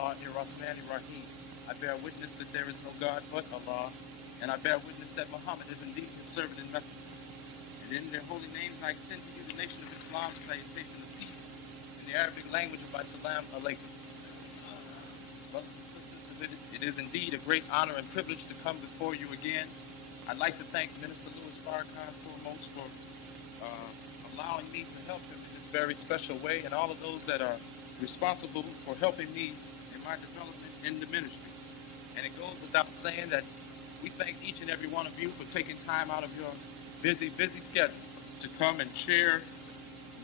Allah, Ar-Rahman Ar-Rahim. I bear witness that there is no God but Allah, and I bear witness that Muhammad is indeed his servant and messenger. And in their holy names, I extend to you the nation of Islam, salutation of peace, in the Arabic language of Salam Alaikum. Brothers and sisters, it is indeed a great honor and privilege to come before you again. I'd like to thank Minister Louis Farrakhan foremost for allowing me to help him in this very special way, and all of those that are responsible for helping me in my development in the ministry. And it goes without saying that we thank each and every one of you for taking time out of your busy schedule to come and share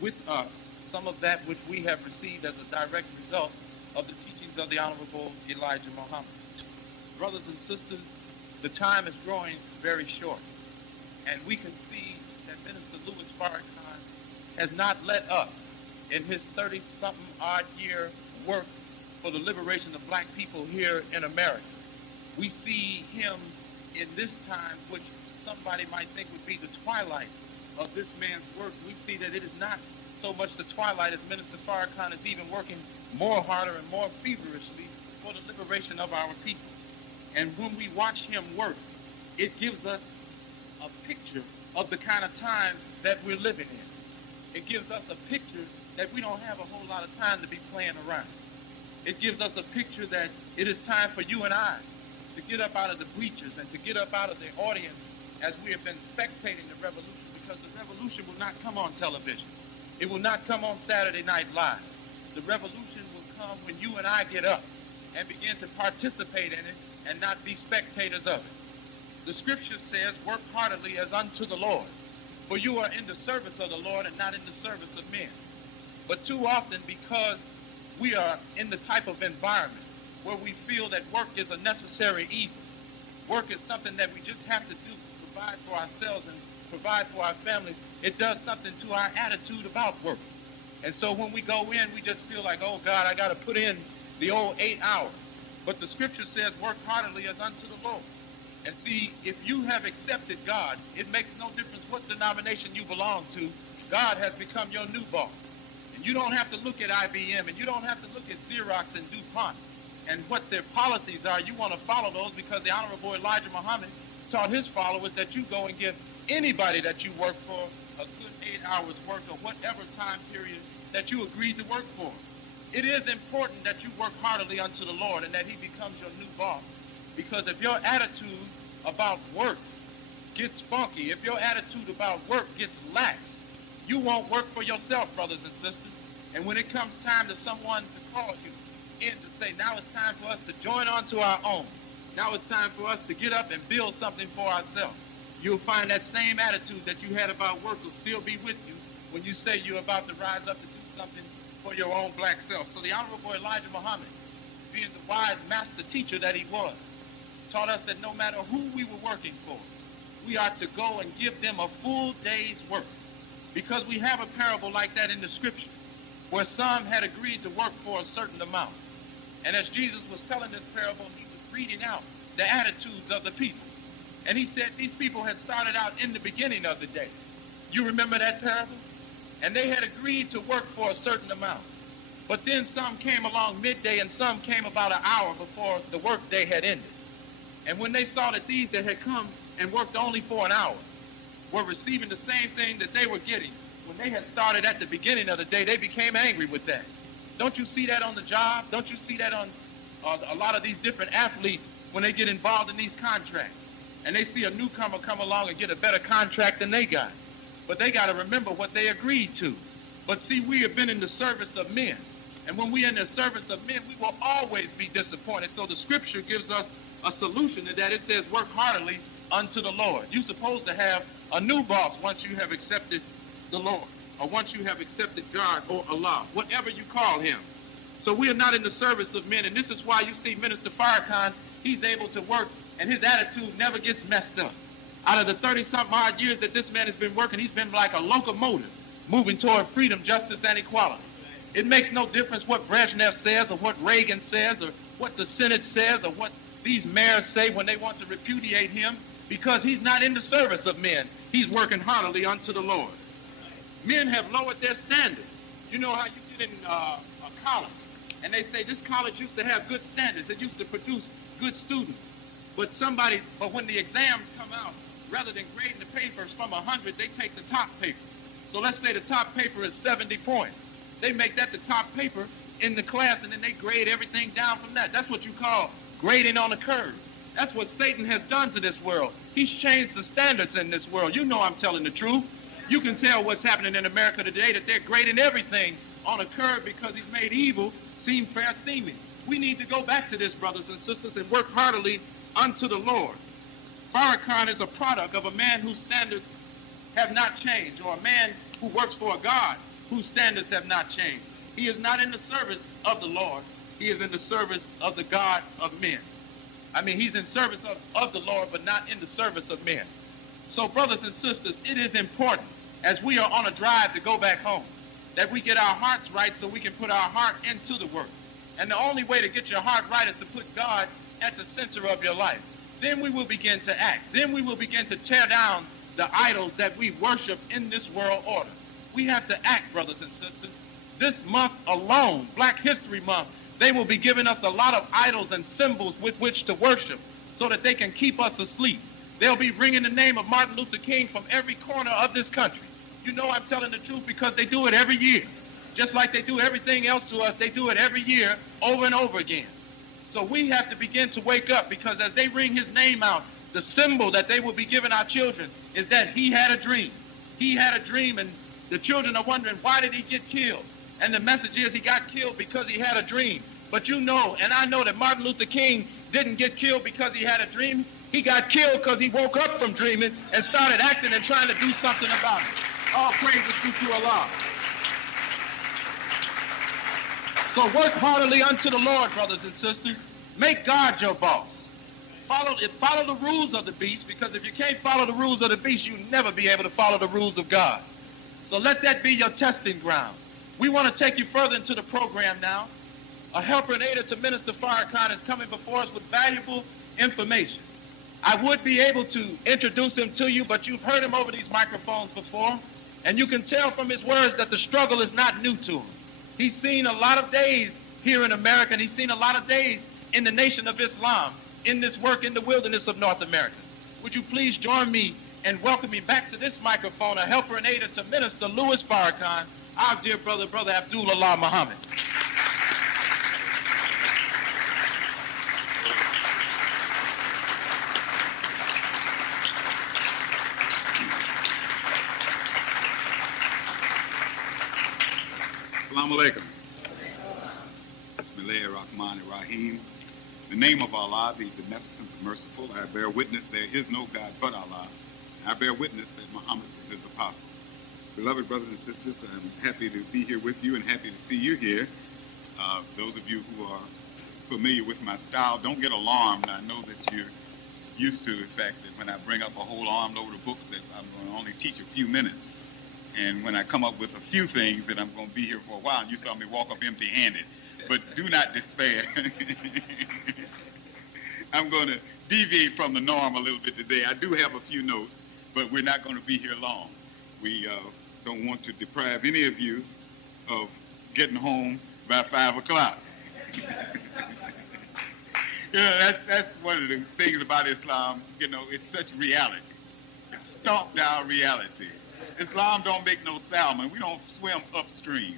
with us some of that which we have received as a direct result of the teachings of the Honorable Elijah Muhammad. Brothers and sisters, the time is growing very short, and we can see that Minister Louis Farrakhan has not let up in his 30-something odd year work for the liberation of black people here in America. We see him in this time, which somebody might think would be the twilight of this man's work. We see that it is not so much the twilight as Minister Farrakhan is even working more harder and more feverishly for the liberation of our people. And when we watch him work, it gives us a picture of the kind of times that we're living in. It gives us a picture that we don't have a whole lot of time to be playing around. It gives us a picture that it is time for you and I to get up out of the bleachers and to get up out of the audience as we have been spectating the revolution, because the revolution will not come on television. It will not come on Saturday Night Live. The revolution will come when you and I get up and begin to participate in it and not be spectators of it. The scripture says, work heartily as unto the Lord, for you are in the service of the Lord and not in the service of men. But too often, because we are in the type of environment where we feel that work is a necessary evil, work is something that we just have to do to provide for ourselves and provide for our families, it does something to our attitude about work. And so when we go in, we just feel like, oh God, I got to put in the old 8 hours. But the scripture says, work heartily as unto the Lord. And see, if you have accepted God, it makes no difference what denomination you belong to. God has become your new boss. And you don't have to look at IBM, and you don't have to look at Xerox and DuPont and what their policies are. You want to follow those because the Honorable Elijah Muhammad taught his followers that you go and give anybody that you work for a good 8 hours work or whatever time period that you agreed to work for. It is important that you work heartily unto the Lord and that he becomes your new boss. Because if your attitude about work gets funky, if your attitude about work gets lax, you won't work for yourself, brothers and sisters. And when it comes time to someone to call you in to say, now it's time for us to join on to our own. Now it's time for us to get up and build something for ourselves. You'll find that same attitude that you had about work will still be with you when you say you're about to rise up to do something for your own black self. So the Honorable Elijah Muhammad, being the wise master teacher that he was, taught us that no matter who we were working for, we are to go and give them a full day's work. Because we have a parable like that in the scripture, where some had agreed to work for a certain amount. And as Jesus was telling this parable, he was reading out the attitudes of the people. And he said these people had started out in the beginning of the day. You remember that parable? And they had agreed to work for a certain amount. But then some came along midday and some came about an hour before the work day had ended. And when they saw that these that had come and worked only for an hour were receiving the same thing that they were getting when they had started at the beginning of the day, they became angry with that. Don't you see that on the job? Don't you see that on a lot of these different athletes when they get involved in these contracts? And they see a newcomer come along and get a better contract than they got. But they got to remember what they agreed to. But see, we have been in the service of men. And when we're in the service of men, we will always be disappointed. So the scripture gives us a solution to that. It says, work heartily unto the Lord. You're supposed to have a new boss once you have accepted the Lord, or once you have accepted God or Allah, whatever you call him. So we are not in the service of men. And this is why you see Minister Farrakhan, he's able to work and his attitude never gets messed up. Out of the 30-something odd years that this man has been working, he's been like a locomotive moving toward freedom, justice, and equality. It makes no difference what Brezhnev says or what Reagan says or what the Senate says or what these mayors say when they want to repudiate him, because he's not in the service of men. He's working heartily unto the Lord. Men have lowered their standards. You know how you get in a college And they say this college used to have good standards. It used to produce good students. But when the exams come out, rather than grading the papers from 100, they take the top paper. So let's say the top paper is 70 points. They make that the top paper in the class, and then they grade everything down from that. That's what you call grading on a curve. That's what Satan has done to this world. He's changed the standards in this world. You know I'm telling the truth. You can tell what's happening in America today, that they're grading everything on a curve because he's made evil seem fair seeming. We need to go back to this, brothers and sisters, and work heartily unto the Lord. Farrakhan is a product of a man whose standards have not changed, or a man who works for a God whose standards have not changed. He is not in the service of the Lord. He is in the service of the God of men. I mean, he's in service of the Lord, but not in the service of men. So, brothers and sisters, it is important, as we are on a drive to go back home, that we get our hearts right so we can put our heart into the work. And the only way to get your heart right is to put God at the center of your life. Then we will begin to act. Then we will begin to tear down the idols that we worship in this world order. We have to act, brothers and sisters. This month alone, Black History Month, they will be giving us a lot of idols and symbols with which to worship so that they can keep us asleep. They'll be bringing the name of Martin Luther King from every corner of this country. You know I'm telling the truth because they do it every year. Just like they do everything else to us, they do it every year over and over again. So we have to begin to wake up, because as they ring his name out, the symbol that they will be giving our children is that he had a dream. He had a dream, and the children are wondering, why did he get killed? And the message is he got killed because he had a dream. But you know, and I know, that Martin Luther King didn't get killed because he had a dream. He got killed because he woke up from dreaming and started acting and trying to do something about it. All praises due to Allah. So work heartily unto the Lord, brothers and sisters. Make God your boss. Follow the rules of the beast, because if you can't follow the rules of the beast, you'll never be able to follow the rules of God. So let that be your testing ground. We want to take you further into the program now. A helper and aider to Minister Farrakhan is coming before us with valuable information. I would be able to introduce him to you, but you've heard him over these microphones before, and you can tell from his words that the struggle is not new to him. He's seen a lot of days here in America, and he's seen a lot of days in the Nation of Islam, in this work in the wilderness of North America. Would you please join me and welcome me back to this microphone, a helper and aider to Minister Louis Farrakhan, our dear brother Abdullah Muhammad. Assalamu alaikum. Bismillahirrahmanirrahim. In the name of Allah, the beneficent and merciful, I bear witness there is no God but Allah. I bear witness that Muhammad is his apostle. Beloved brothers and sisters, I'm happy to be here with you and happy to see you here. Those of you who are familiar with my style, don't get alarmed. I know that you're used to the fact that when I bring up a whole armload of books, that I'm going to only teach a few minutes. And when I come up with a few things, that I'm going to be here for a while. And you saw me walk up empty-handed. But do not despair. I'm going to deviate from the norm a little bit today. I do have a few notes, but we're not going to be here long. We don't want to deprive any of you of getting home by 5 o'clock. You know, that's one of the things about Islam. You know, it's such reality. It's stomped down reality. Islam don't make no salmon. We don't swim upstream.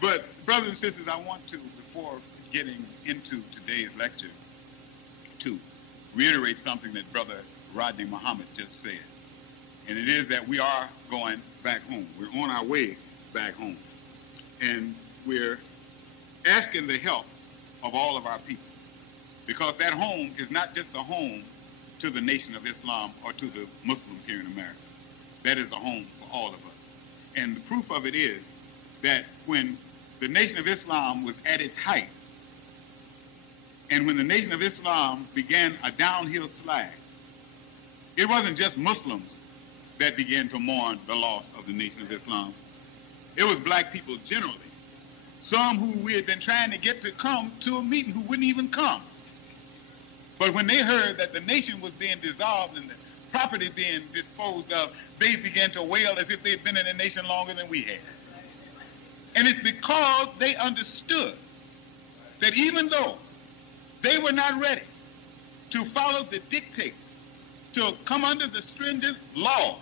But, brothers and sisters, I want to, before getting into today's lecture, to reiterate something that Brother Rodney Muhammad just said. And it is that we are going back home. We're on our way back home. And we're asking the help of all of our people. Because that home is not just a home to the Nation of Islam or to the Muslims here in America. That is a home for all of us. And the proof of it is that when the Nation of Islam was at its height, and when the Nation of Islam began a downhill slide, it wasn't just Muslims that began to mourn the loss of the Nation of Islam. It was black people generally. Some who we had been trying to get to come to a meeting who wouldn't even come. But when they heard that the nation was being dissolved and the property being disposed of, they began to wail as if they'd been in the nation longer than we had. And it's because they understood that even though they were not ready to follow the dictates, to come under the stringent law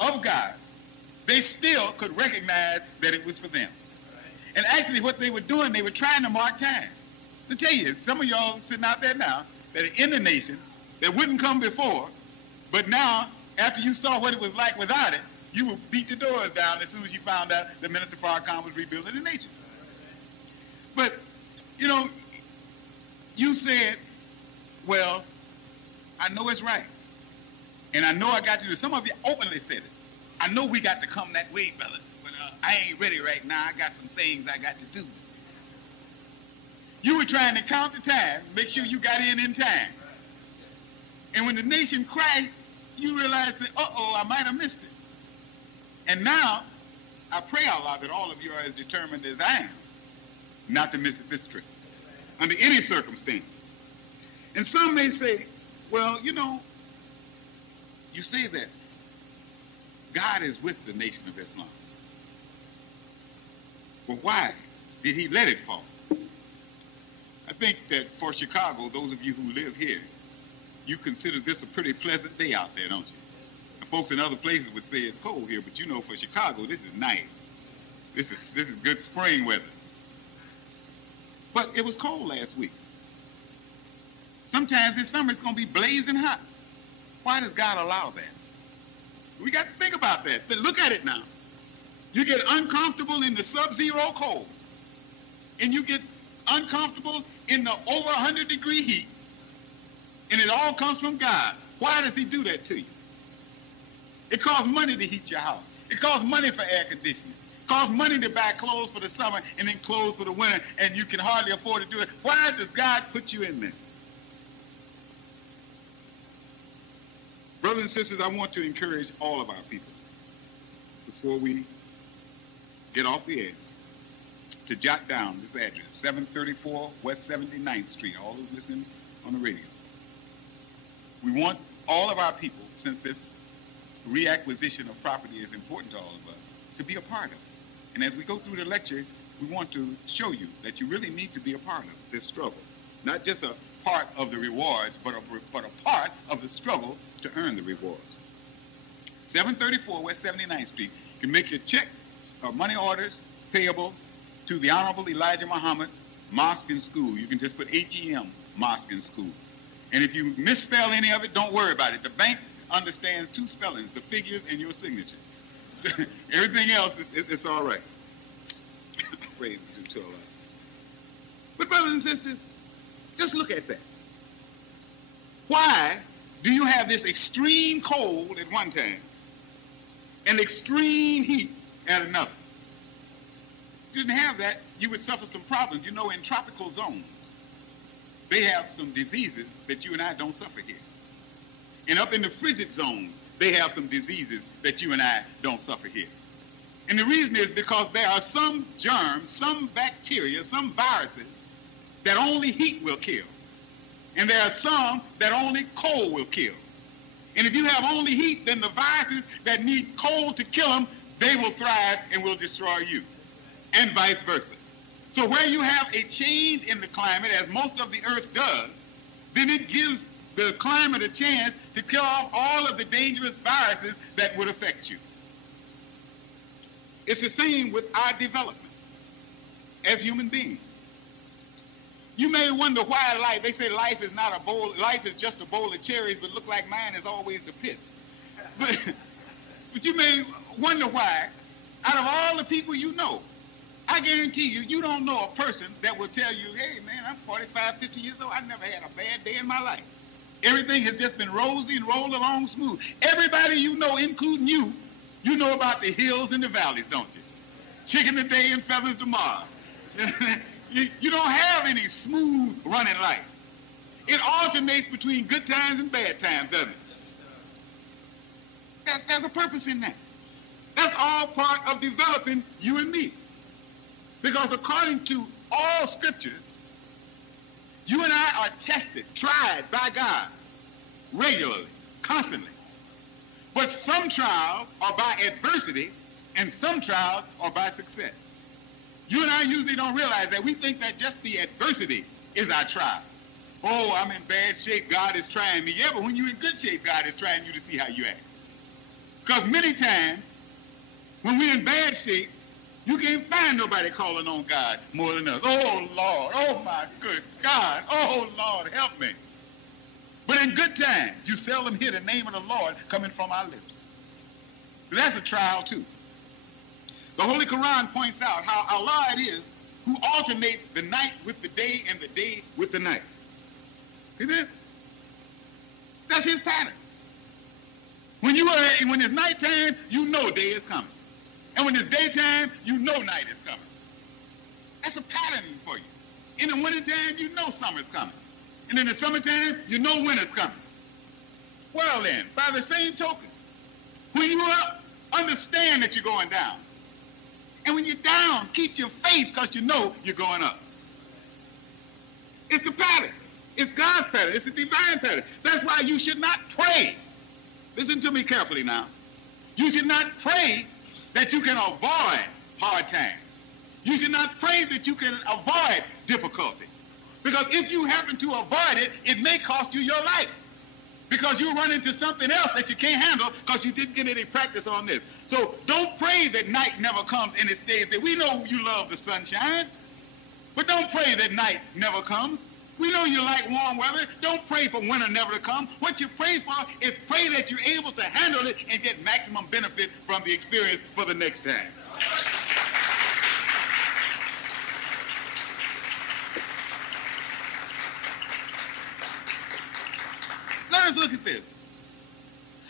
of God, they still could recognize that it was for them. And actually what they were doing, they were trying to mark time. To tell you, some of y'all sitting out there now that are in the nation that wouldn't come before, but now, after you saw what it was like without it, you would beat the doors down as soon as you found out that Minister Farrakhan was rebuilding the nation. But, you know, you said, well, I know it's right. And I know I got to do it. Some of you openly said it. I know we got to come that way, brother, but I ain't ready right now. I got some things I got to do. You were trying to count the time, make sure you got in time. And when the nation crashed, you realized that, uh-oh, I might have missed it. And now, I pray out loud that all of you are as determined as I am not to miss it this trip, under any circumstances. And some may say, well, you know, you say that God is with the Nation of Islam. Well, why did he let it fall? I think that for Chicago, those of you who live here, you consider this a pretty pleasant day out there, don't you? And folks in other places would say it's cold here, but you know for Chicago, this is nice. This is good spring weather. But it was cold last week. Sometimes this summer it's going to be blazing hot. Why does God allow that? We got to think about that. But look at it now. You get uncomfortable in the sub-zero cold, and you get uncomfortable in the over 100-degree heat, and it all comes from God. Why does he do that to you? It costs money to heat your house. It costs money for air conditioning. It costs money to buy clothes for the summer and then clothes for the winter, and you can hardly afford to do it. Why does God put you in there? Brothers and sisters, I want to encourage all of our people, before we get off the air, to jot down this address, 734 West 79th Street, all those listening on the radio. We want all of our people, since this reacquisition of property is important to all of us, to be a part of it. And as we go through the lecture, we want to show you that you really need to be a part of this struggle. Not just a part of the rewards, but a part of the struggle to earn the rewards. 734 West 79th Street. You can make your checks or money orders payable to the Honorable Elijah Muhammad Mosque and School. You can just put HEM Mosque and School. And if you misspell any of it, don't worry about it. The bank understands two spellings, the figures and your signature. So everything else is all right. Praise to Allah. But brothers and sisters, just look at that. Why do you have this extreme cold at one time and extreme heat at another? If you didn't have that, you would suffer some problems. You know, in tropical zones, they have some diseases that you and I don't suffer here. And up in the frigid zones, they have some diseases that you and I don't suffer here. And the reason is because there are some germs, some bacteria, some viruses that only heat will kill. And there are some that only cold will kill. And if you have only heat, then the viruses that need cold to kill them, they will thrive and will destroy you, and vice versa. So where you have a change in the climate, as most of the earth does, then it gives the climate a chance to kill off all of the dangerous viruses that would affect you. It's the same with our development as human beings. You may wonder why life, they say life is not a bowl, life is just a bowl of cherries, but look like mine is always the pits. But you may wonder why, out of all the people you know, I guarantee you, you don't know a person that will tell you, hey man, I'm 45, 50 years old, I never had a bad day in my life. Everything has just been rosy and rolled along smooth. Everybody you know, including you, you know about the hills and the valleys, don't you? Chicken today and feathers tomorrow. You don't have any smooth running life. It alternates between good times and bad times, doesn't it? There's a purpose in that. That's all part of developing you and me. Because according to all scriptures, you and I are tested, tried by God regularly, constantly. But some trials are by adversity and some trials are by success. You and I usually don't realize that. We think that just the adversity is our trial. Oh, I'm in bad shape. God is trying me. Yeah, but when you're in good shape, God is trying you to see how you act. Because many times, when we're in bad shape, you can't find nobody calling on God more than us. Oh, Lord. Oh, my good God. Oh, Lord, help me. But in good times, you seldom hear the name of the Lord coming from our lips. So that's a trial, too. The Holy Quran points out how Allah it is who alternates the night with the day and the day with the night. See that? That's his pattern. When it's nighttime, you know day is coming. And when it's daytime, you know night is coming. That's a pattern for you. In the wintertime, you know summer's coming. And in the summertime, you know winter's coming. Well then, by the same token, when you're up, understand that you're going down. And when you're down, keep your faith because you know you're going up. It's the pattern. It's God's pattern. It's a divine pattern. That's why you should not pray. Listen to me carefully now. You should not pray that you can avoid hard times. You should not pray that you can avoid difficulty. Because if you happen to avoid it, it may cost you your life. Because you run into something else that you can't handle because you didn't get any practice on this. So don't pray that night never comes and it stays there. We know you love the sunshine, but don't pray that night never comes. We know you like warm weather. Don't pray for winter never to come. What you pray for is pray that you're able to handle it and get maximum benefit from the experience for the next time. Let us look at this.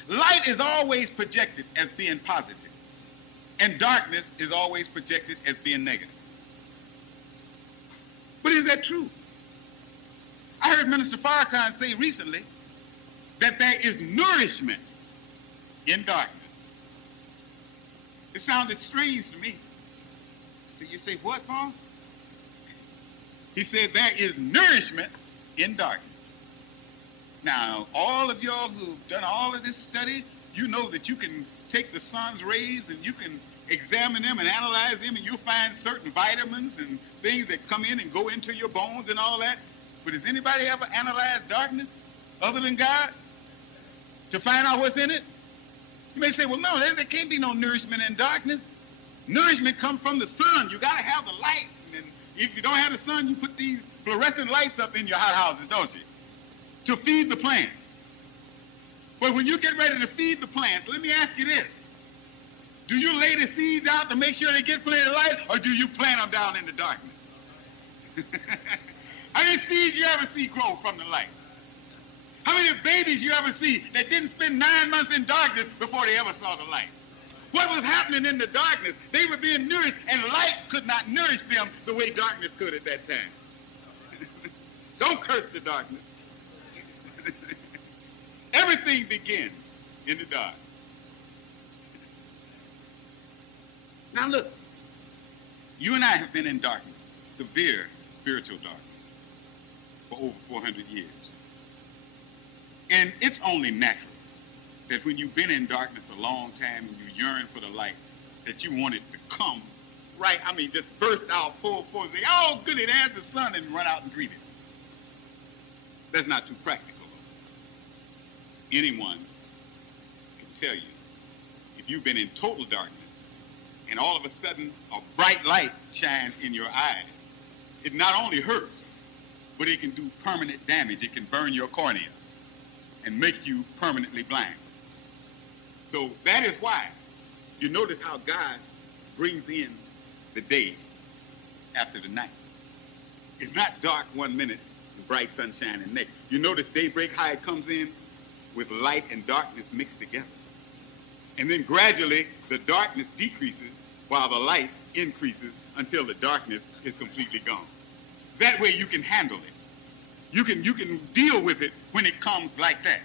Light is always projected as being positive, and darkness is always projected as being negative. But is that true? I heard Minister Farrakhan say recently that there is nourishment in darkness. It sounded strange to me. So you say, what, boss? He said there is nourishment in darkness. Now, all of y'all who've done all of this study, you know that you can take the sun's rays and you can examine them and analyze them, and you'll find certain vitamins and things that come in and go into your bones and all that. But has anybody ever analyzed darkness other than God to find out what's in it? You may say, well, no, there can't be no nourishment in darkness. Nourishment comes from the sun. You got to have the light. And if you don't have the sun, you put these fluorescent lights up in your hot houses, don't you? To feed the plants. But when you get ready to feed the plants, let me ask you this. Do you lay the seeds out to make sure they get plenty of light, or do you plant them down in the darkness? How many seeds you ever see grow from the light? How many babies you ever see that didn't spend 9 months in darkness before they ever saw the light? What was happening in the darkness? They were being nourished, and light could not nourish them the way darkness could at that time. Don't curse the darkness. Everything begins in the dark. Now look, you and I have been in darkness, severe spiritual darkness, for over 400 years. And it's only natural that when you've been in darkness a long time and you yearn for the light, that you want it to come right, just burst out full force, say, oh, goody, there's the sun, and run out and greet it. That's not too practical. Anyone can tell you, if you've been in total darkness and all of a sudden a bright light shines in your eyes, it not only hurts, but it can do permanent damage. It can burn your cornea and make you permanently blind. So that is why you notice how God brings in the day after the night. It's not dark 1 minute and bright sunshine the next. You notice daybreak, how it comes in with light and darkness mixed together. And then gradually the darkness decreases while the light increases until the darkness is completely gone. That way you can handle it. You can deal with it when it comes like that.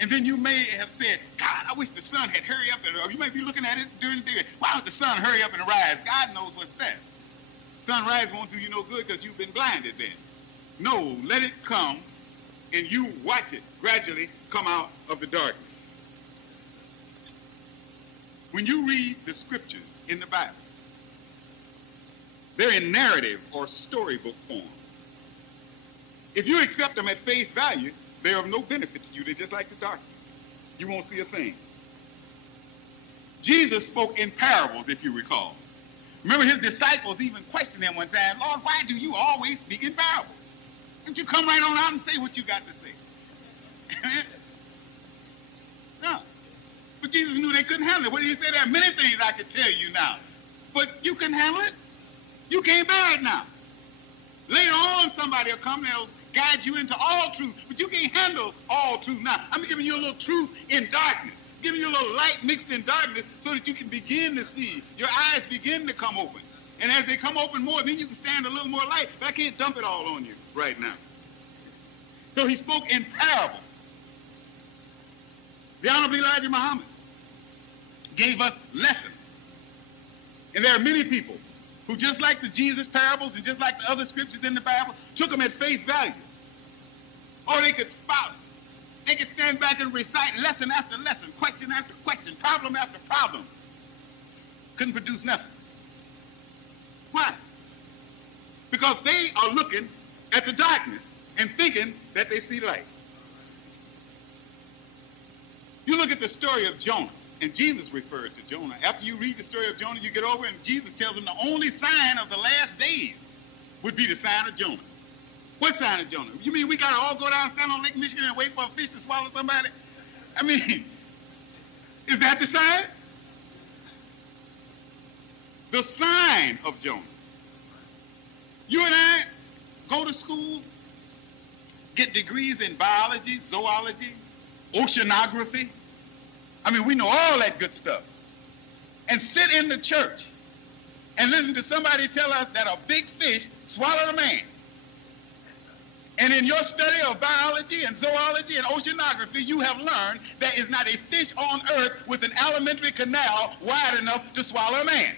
And then you may have said, God, I wish the sun had hurry up, or you may be looking at it during the day. Why would the sun hurry up and rise? God knows what's best. Sunrise won't do you no good because you've been blinded then. No, let it come and you watch it gradually come out of the darkness. When you read the scriptures in the Bible, They're in narrative or storybook form. If you accept them at face value, they're of no benefit to you. They're just like the darkness. You won't see a thing. Jesus spoke in parables, if you recall. Remember, his disciples even questioned him one time, Lord, why do you always speak in parables? Don't you come right on out and say what you got to say? No. But Jesus knew they couldn't handle it. What did he say? There are many things I could tell you now, but you couldn't handle it. You can't bear it now. Later on, somebody will come and they'll guide you into all truth, but you can't handle all truth now. I'm giving you a little truth in darkness, giving you a little light mixed in darkness so that you can begin to see. Your eyes begin to come open. And as they come open more, then you can stand a little more light, but I can't dump it all on you right now. So he spoke in parables. The Honorable Elijah Muhammad gave us lessons. And there are many people who, just like the Jesus parables and just like the other scriptures in the Bible, took them at face value. Or they could spout. They could stand back and recite lesson after lesson, question after question, problem after problem. Couldn't produce nothing. Why? Because they are looking at the darkness and thinking that they see light. You look at the story of Jonah, and Jesus referred to Jonah. After you read the story of Jonah, you get over and Jesus tells them the only sign of the last days would be the sign of Jonah. What sign of Jonah? You mean we got to all go down and stand on Lake Michigan and wait for a fish to swallow somebody? I mean, is that the sign? The sign of Jonah. You and I go to school, get degrees in biology, zoology, oceanography. I mean, we know all that good stuff. And sit in the church and listen to somebody tell us that a big fish swallowed a man. And in your study of biology and zoology and oceanography, you have learned there is not a fish on earth with an alimentary canal wide enough to swallow a man.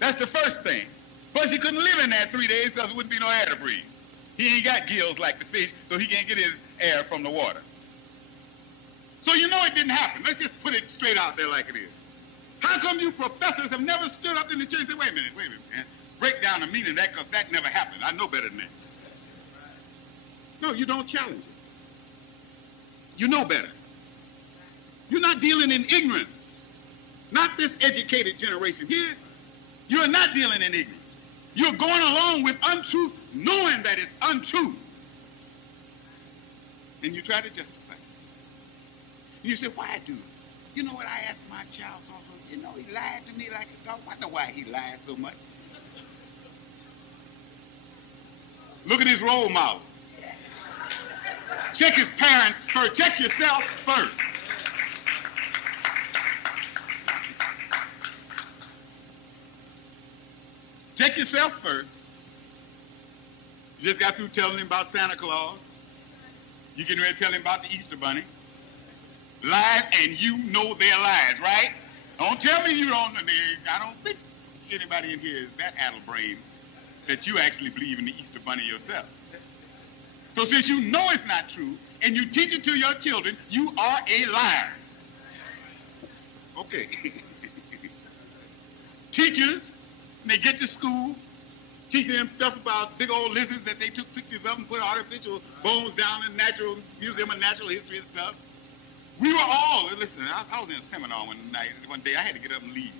That's the first thing. Plus, he couldn't live in there 3 days because there wouldn't be no air to breathe. He ain't got gills like the fish, so he can't get his air from the water. So you know it didn't happen. Let's just put it straight out there like it is. How come you professors have never stood up in the church and said, wait a minute, man. Break down the meaning of that, because that never happened. I know better than that. No, you don't challenge it. You know better. You're not dealing in ignorance. Not this educated generation here. You are not dealing in ignorance. You're going along with untruth, knowing that it's untrue. And you try to justify it. And you say, why do? You know what I asked my child so often? You know, he lied to me like a dog. I wonder why he lied so much. Look at his role model. Check his parents first. Check yourself first. Check yourself first. You just got through telling him about Santa Claus. You getting ready to tell him about the Easter Bunny. Lies, and you know they're lies, right? Don't tell me you don't. I don't think anybody in here is that addle-brained that you actually believe in the Easter Bunny yourself. So since you know it's not true, and you teach it to your children, you are a liar. Okay. Teachers, when they get to school, teaching them stuff about big old lizards that they took pictures of and put artificial bones down in the Natural Museum of Natural History and stuff. We were all, listen, I was in a seminar one day. I had to get up and leave.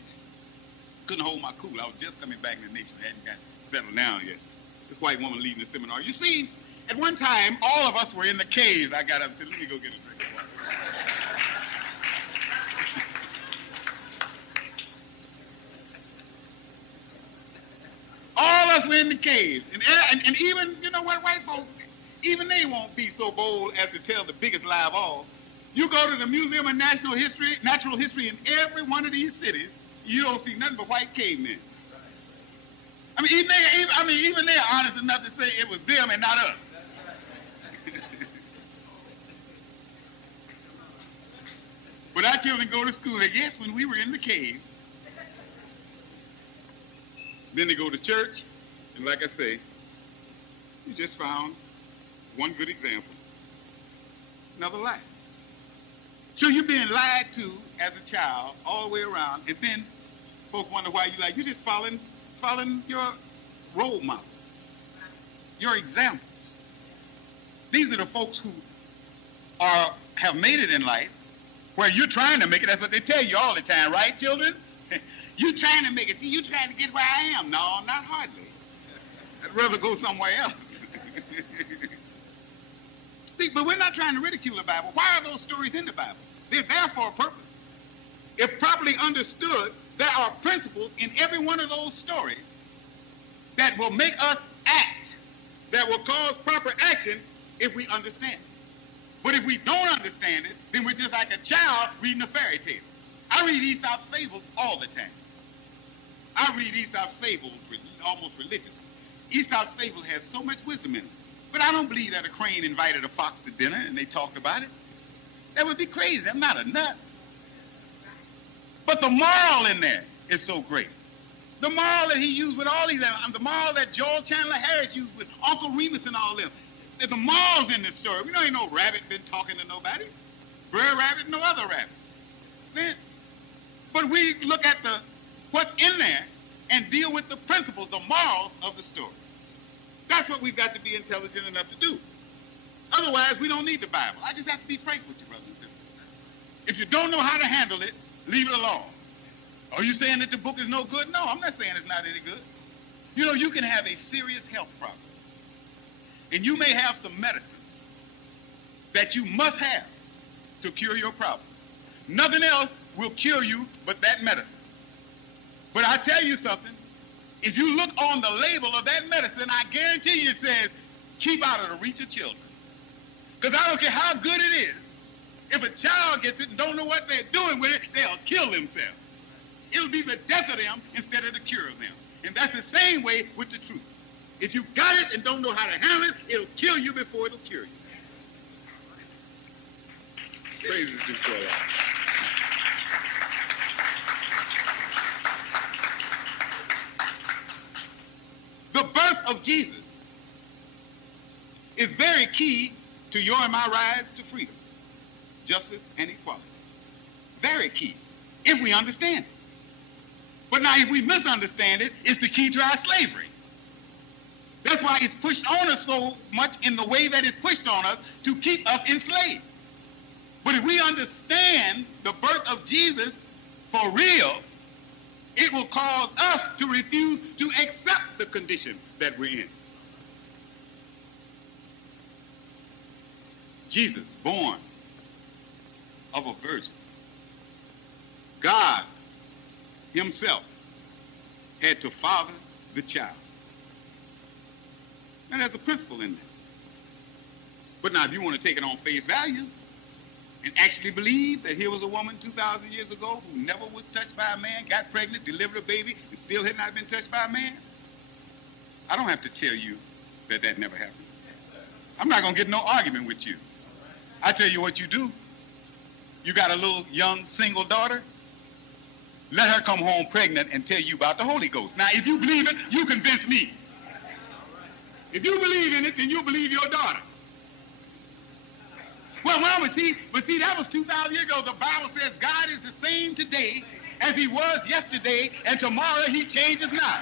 Couldn't hold my cool. I was just coming back in the nation. I hadn't got settled down yet. This white woman leaving the seminar. You see, at one time, all of us were in the caves. I got up and said, let me go get a drink of water. All of us were in the caves. And even, you know what, white folks, even they won't be so bold as to tell the biggest lie of all. You go to the Museum of Natural History in every one of these cities, you don't see nothing but white cavemen. I mean, even they are honest enough to say it was them and not us. But our children go to school, and yes, when we were in the caves. Then they go to church, and like I say, you just found one good example. Another lie. So you're being lied to as a child all the way around, and then folks wonder why you just following following your role models, your examples. These are the folks who have made it in life, where you're trying to make it. That's what they tell you all the time, right, children? You're trying to make it. See, you're trying to get where I am. No, not hardly. I'd rather go somewhere else. See, but we're not trying to ridicule the Bible. Why are those stories in the Bible? They're there for a purpose. If properly understood, there are principles in every one of those stories that will make us act, that will cause proper action if we understand it. But if we don't understand it, then we're just like a child reading a fairy tale. I read Aesop's fables all the time. I read Aesop's fables almost religiously. Aesop's fable has so much wisdom in it. But I don't believe that a crane invited a fox to dinner and they talked about it. That would be crazy. I'm not a nut. But the moral in there is so great. The moral that he used with all these, the moral that Joel Chandler Harris used with Uncle Remus and all them. The morals in this story. We know ain't no rabbit been talking to nobody. Brer Rabbit, no other rabbit. Man. But we look at what's in there and deal with the principles, the morals of the story. That's what we've got to be intelligent enough to do. Otherwise, we don't need the Bible. I just have to be frank with you, brothers and sisters. If you don't know how to handle it, leave it alone. Are you saying that the book is no good? No, I'm not saying it's not any good. You know, you can have a serious health problem. And you may have some medicine that you must have to cure your problem. Nothing else will cure you but that medicine. But I tell you something, if you look on the label of that medicine, I guarantee you it says, keep out of the reach of children. Because I don't care how good it is, if a child gets it and don't know what they're doing with it, they'll kill themselves. It'll be the death of them instead of the cure of them. And that's the same way with the truth. If you got it and don't know how to handle it, it'll kill you before it'll cure you. Praise is due to Allah. The birth of Jesus is very key to your and my rise to freedom, justice, and equality. Very key, if we understand it. But now if we misunderstand it, it's the key to our slavery. That's why it's pushed on us so much in the way that it's pushed on us to keep us enslaved. But if we understand the birth of Jesus for real, it will cause us to refuse to accept the condition that we're in. Jesus, born of a virgin. God himself had to father the child. Now, there's a principle in that. But now, if you want to take it on face value and actually believe that here was a woman 2,000 years ago who never was touched by a man, got pregnant, delivered a baby, and still had not been touched by a man, I don't have to tell you that that never happened. I'm not going to get no argument with you. I tell you what you do. You got a little young single daughter, let her come home pregnant and tell you about the Holy Ghost. Now, if you believe it, you convince me. If you believe in it, then you believe your daughter. Well, but see, that was 2,000 years ago. The Bible says God is the same today as he was yesterday, and tomorrow he changes not.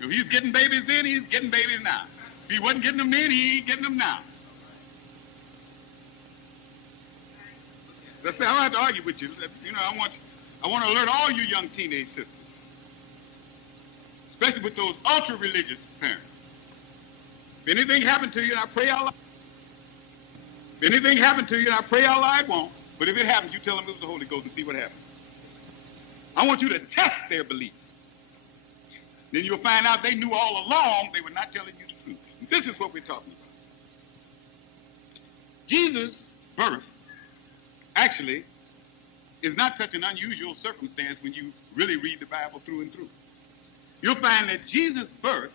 If he's getting babies then, he's getting babies now. If he wasn't getting them then, he ain't getting them now. I don't have to argue with you. You know, I want to alert all you young teenage sisters, especially with those ultra-religious parents. If anything happened to you, and I pray Allah, it won't, but if it happens, you tell them it was the Holy Ghost and see what happens. I want you to test their belief. Then you'll find out they knew all along they were not telling you the truth. And this is what we're talking about. Jesus' birth actually is not such an unusual circumstance when you really read the Bible through and through. You'll find that Jesus' birth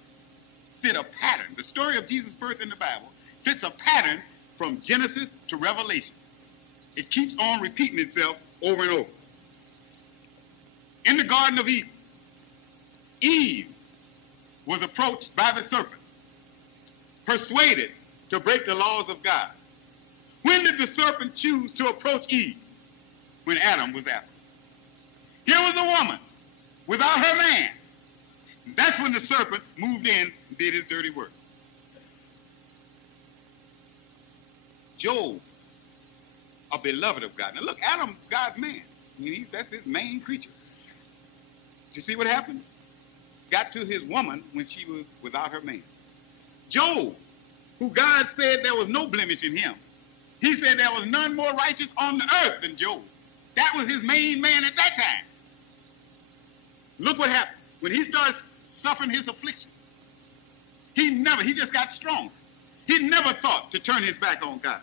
fit a pattern. The story of Jesus' birth in the Bible fits a pattern from Genesis to Revelation. It keeps on repeating itself over and over. In the Garden of Eden, Eve was approached by the serpent, persuaded to break the laws of God. When did the serpent choose to approach Eve? When Adam was absent. Here was a woman without her man. That's when the serpent moved in and did his dirty work. Job, a beloved of God. Now look, Adam, God's man. I mean, that's his main creature. You see what happened? Got to his woman when she was without her man. Job, who God said there was no blemish in him. He said there was none more righteous on the earth than Job. That was his main man at that time. Look what happened. When he started suffering his affliction, he just got strong. He never thought to turn his back on God.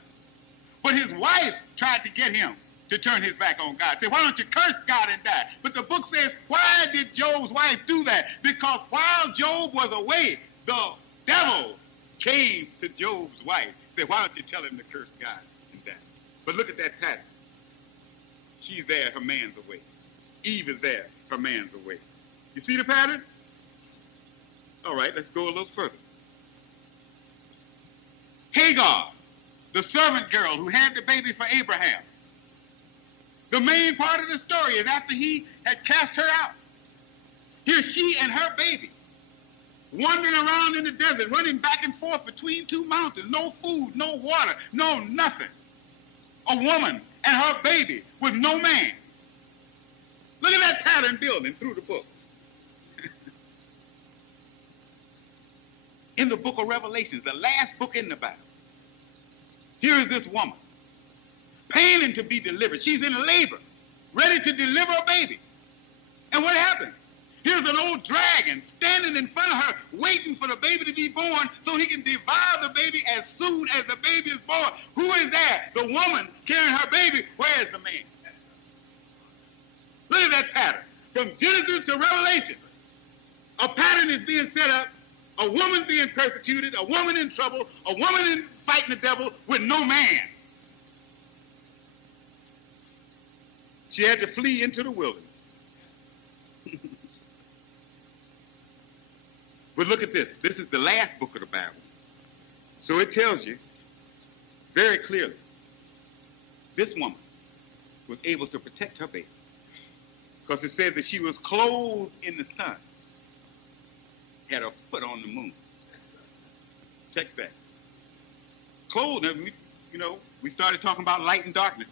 But his wife tried to get him to turn his back on God. Say, why don't you curse God and die? But the book says, why did Job's wife do that? Because while Job was away, the devil came to Job's wife. Said, why don't you tell him to curse God and die? But look at that pattern. She's there, her man's away. Eve is there, her man's away. You see the pattern? All right, let's go a little further. Hagar, the servant girl who had the baby for Abraham. The main part of the story is after he had cast her out. Here she and her baby wandering around in the desert, running back and forth between two mountains. No food, no water, no nothing. A woman and her baby with no man. Look at that pattern building through the book. In the book of Revelations, the last book in the Bible, here is this woman, paining to be delivered. She's in labor, ready to deliver a baby. And what happened? Here's an old dragon standing in front of her, waiting for the baby to be born so he can devour the baby as soon as the baby is born. Who is there? The woman carrying her baby. Where is the man? Look at that pattern. From Genesis to Revelation, a pattern is being set up. A woman being persecuted, a woman in trouble, a woman fighting the devil with no man. She had to flee into the wilderness. But look at this. This is the last book of the Bible. So it tells you very clearly this woman was able to protect her baby. Because it said that she was clothed in the sun, had her foot on the moon. Check that. Clothed, we started talking about light and darkness.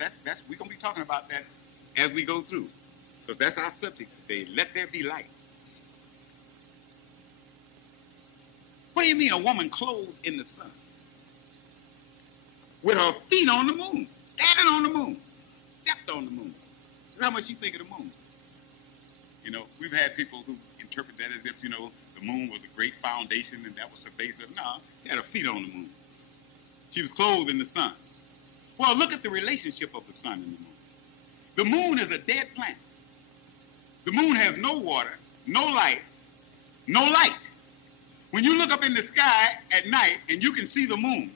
We're going to be talking about that as we go through. Because that's our subject today. Let there be light. What do you mean a woman clothed in the sun? With her feet on the moon, standing on the moon, stepped on the moon. That's how much you think of the moon. We've had people who interpret that as if, the moon was a great foundation and that was the base of it. No, she had her feet on the moon. She was clothed in the sun. Well, look at the relationship of the sun and the moon. The moon is a dead planet. The moon has no water, no light, no light. When you look up in the sky at night and you can see the moon,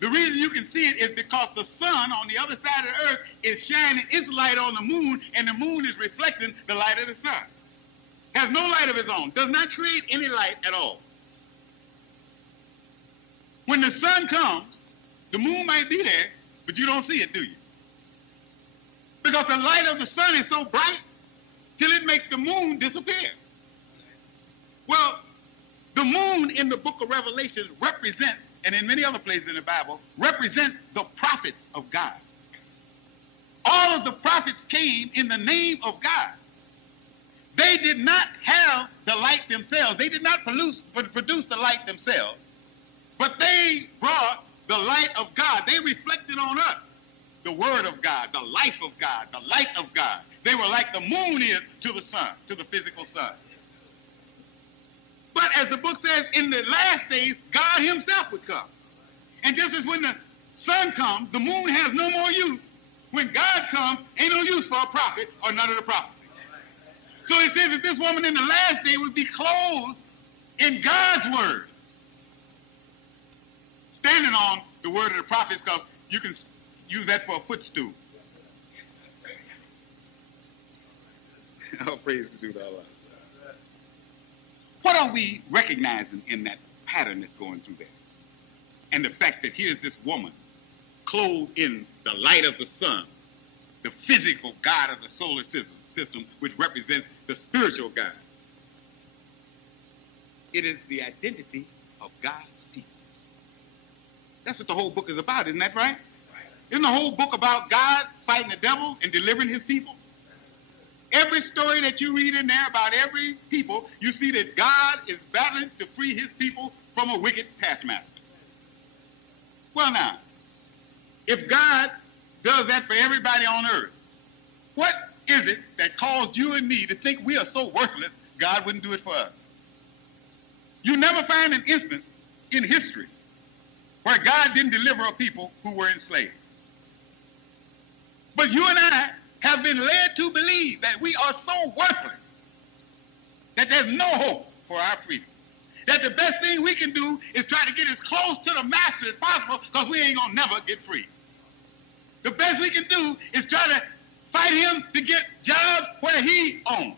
the reason you can see it is because the sun on the other side of the earth is shining its light on the moon, and the moon is reflecting the light of the sun. Has no light of its own, does not create any light at all. When the sun comes, the moon might be there, but you don't see it, do you? Because the light of the sun is so bright till it makes the moon disappear. Well, the moon in the book of Revelation represents, and in many other places in the Bible, represents the prophets of God. All of the prophets came in the name of God. They did not have the light themselves. They did not produce the light themselves, but they brought the light of God. They reflected on us the word of God, the life of God, the light of God. They were like the moon is to the sun, to the physical sun. But as the book says, in the last days, God himself would come. And just as when the sun comes, the moon has no more use. When God comes, ain't no use for a prophet or none of the prophecy. So it says that this woman in the last day would be clothed in God's word. Standing on the word of the prophets, because you can use that for a footstool. All praise to Allah. What are we recognizing in that pattern that's going through there? And the fact that here's this woman clothed in the light of the sun, the physical God of the solar system, which represents the spiritual God. It is the identity of God's people. That's what the whole book is about, isn't that right? Isn't the whole book about God fighting the devil and delivering his people? Every story that you read in there about every people, you see that God is battling to free his people from a wicked taskmaster. Well now, if God does that for everybody on earth, what is it that caused you and me to think we are so worthless God wouldn't do it for us? You never find an instance in history where God didn't deliver a people who were enslaved. But you and I have been led to believe that we are so worthless that there's no hope for our freedom. That the best thing we can do is try to get as close to the master as possible because we ain't gonna never get free. The best we can do is try to fight him to get jobs where he owns.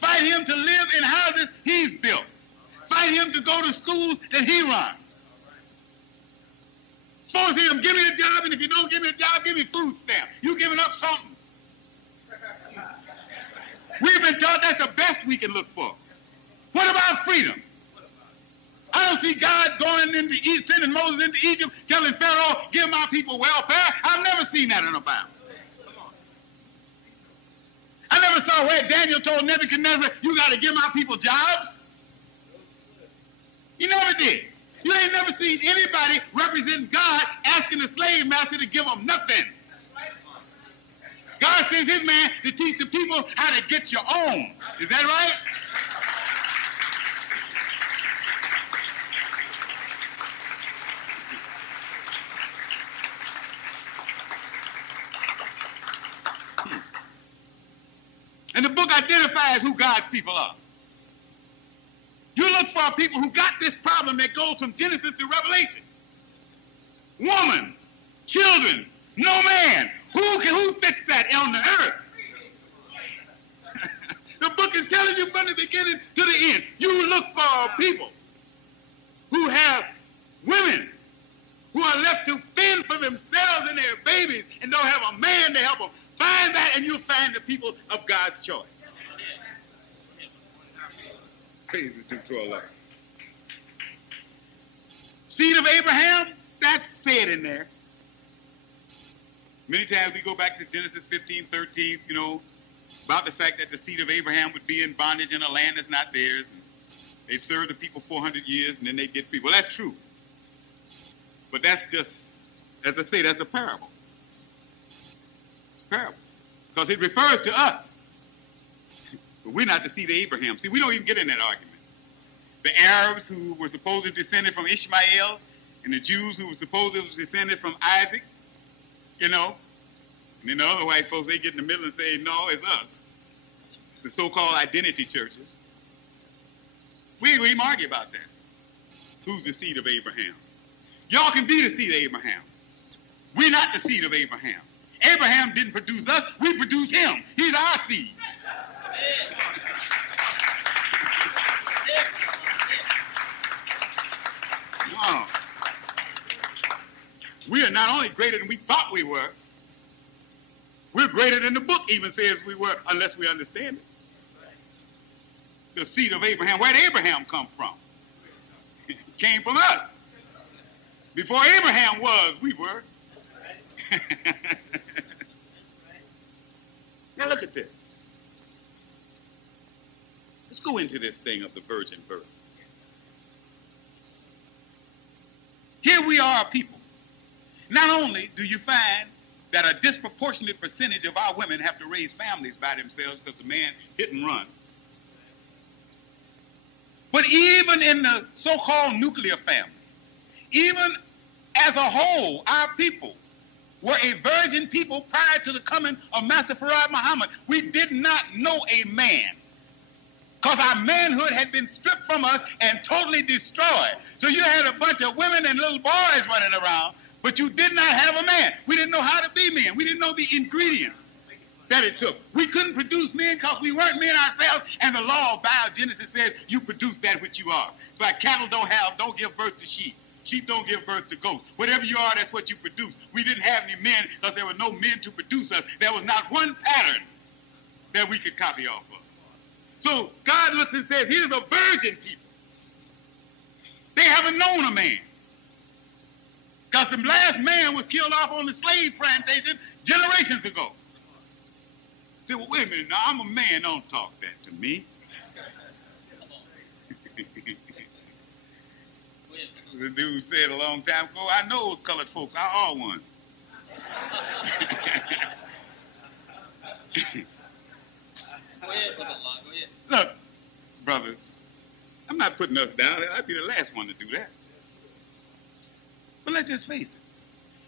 Fight him to live in houses he's built. Fight him to go to schools that he runs. Force him, give me a job, and if you don't give me a job, give me food stamp. You giving up something. We've been taught that's the best we can look for. What about freedom? I don't see God going into Egypt, sending Moses into Egypt, telling Pharaoh, give my people welfare. I've never seen that in the Bible. I never saw where Daniel told Nebuchadnezzar, you got to give my people jobs. You never did. You ain't never seen anybody representing God asking the slave master to give them nothing. God sends his man to teach the people how to get your own. Is that right? And the book identifies who God's people are. You look for people who got this problem that goes from Genesis to Revelation. Woman, children, no man. Who fits that on the earth? The book is telling you from the beginning to the end. You look for people who have women who are left to fend for themselves and their babies and don't have a man to help them. Find that and you'll find the people of God's choice. Praise to Allah. Seed of Abraham, that's said in there. Many times we go back to Genesis 15:13, about the fact that the seed of Abraham would be in bondage in a land that's not theirs. And they'd serve the people 400 years and then they'd get free. Well, that's true. But that's just, as I say, that's a parable. It's a parable. Because it refers to us. But we're not the seed of Abraham. See, we don't even get in that argument. The Arabs who were supposedly descended from Ishmael and the Jews who were supposedly descended from Isaac, and then the other white folks, they get in the middle and say, no, it's us. The so-called identity churches. We ain't even argue about that. Who's the seed of Abraham? Y'all can be the seed of Abraham. We're not the seed of Abraham. Abraham didn't produce us, we produce him. He's our seed. Wow. We are not only greater than we thought we were, we're greater than the book even says we were, unless we understand it. The seed of Abraham. Where did Abraham come from? It came from us. Before Abraham was, we were. Now look at this. Let's go into this thing of the virgin birth. Here we are, a people. Not only do you find that a disproportionate percentage of our women have to raise families by themselves because the man hit and run, but even in the so-called nuclear family, even as a whole, our people were a virgin people prior to the coming of Master Farad Muhammad. We did not know a man because our manhood had been stripped from us and totally destroyed. So you had a bunch of women and little boys running around, but you did not have a man. We didn't know how to be men. We didn't know the ingredients that it took. We couldn't produce men because we weren't men ourselves, and the law of biogenesis says you produce that which you are. It's like cattle don't give birth to sheep. Sheep don't give birth to goats. Whatever you are, that's what you produce. We didn't have any men because there were no men to produce us. There was not one pattern that we could copy off of. So God looks and says, here's a virgin people. They haven't known a man. Because the last man was killed off on the slave plantation generations ago. Say, well, wait a minute, now I'm a man, don't talk that to me. The dude said a long time ago, I know those colored folks, I are one. Look, brothers, I'm not putting us down. I'd be the last one to do that. But let's just face it.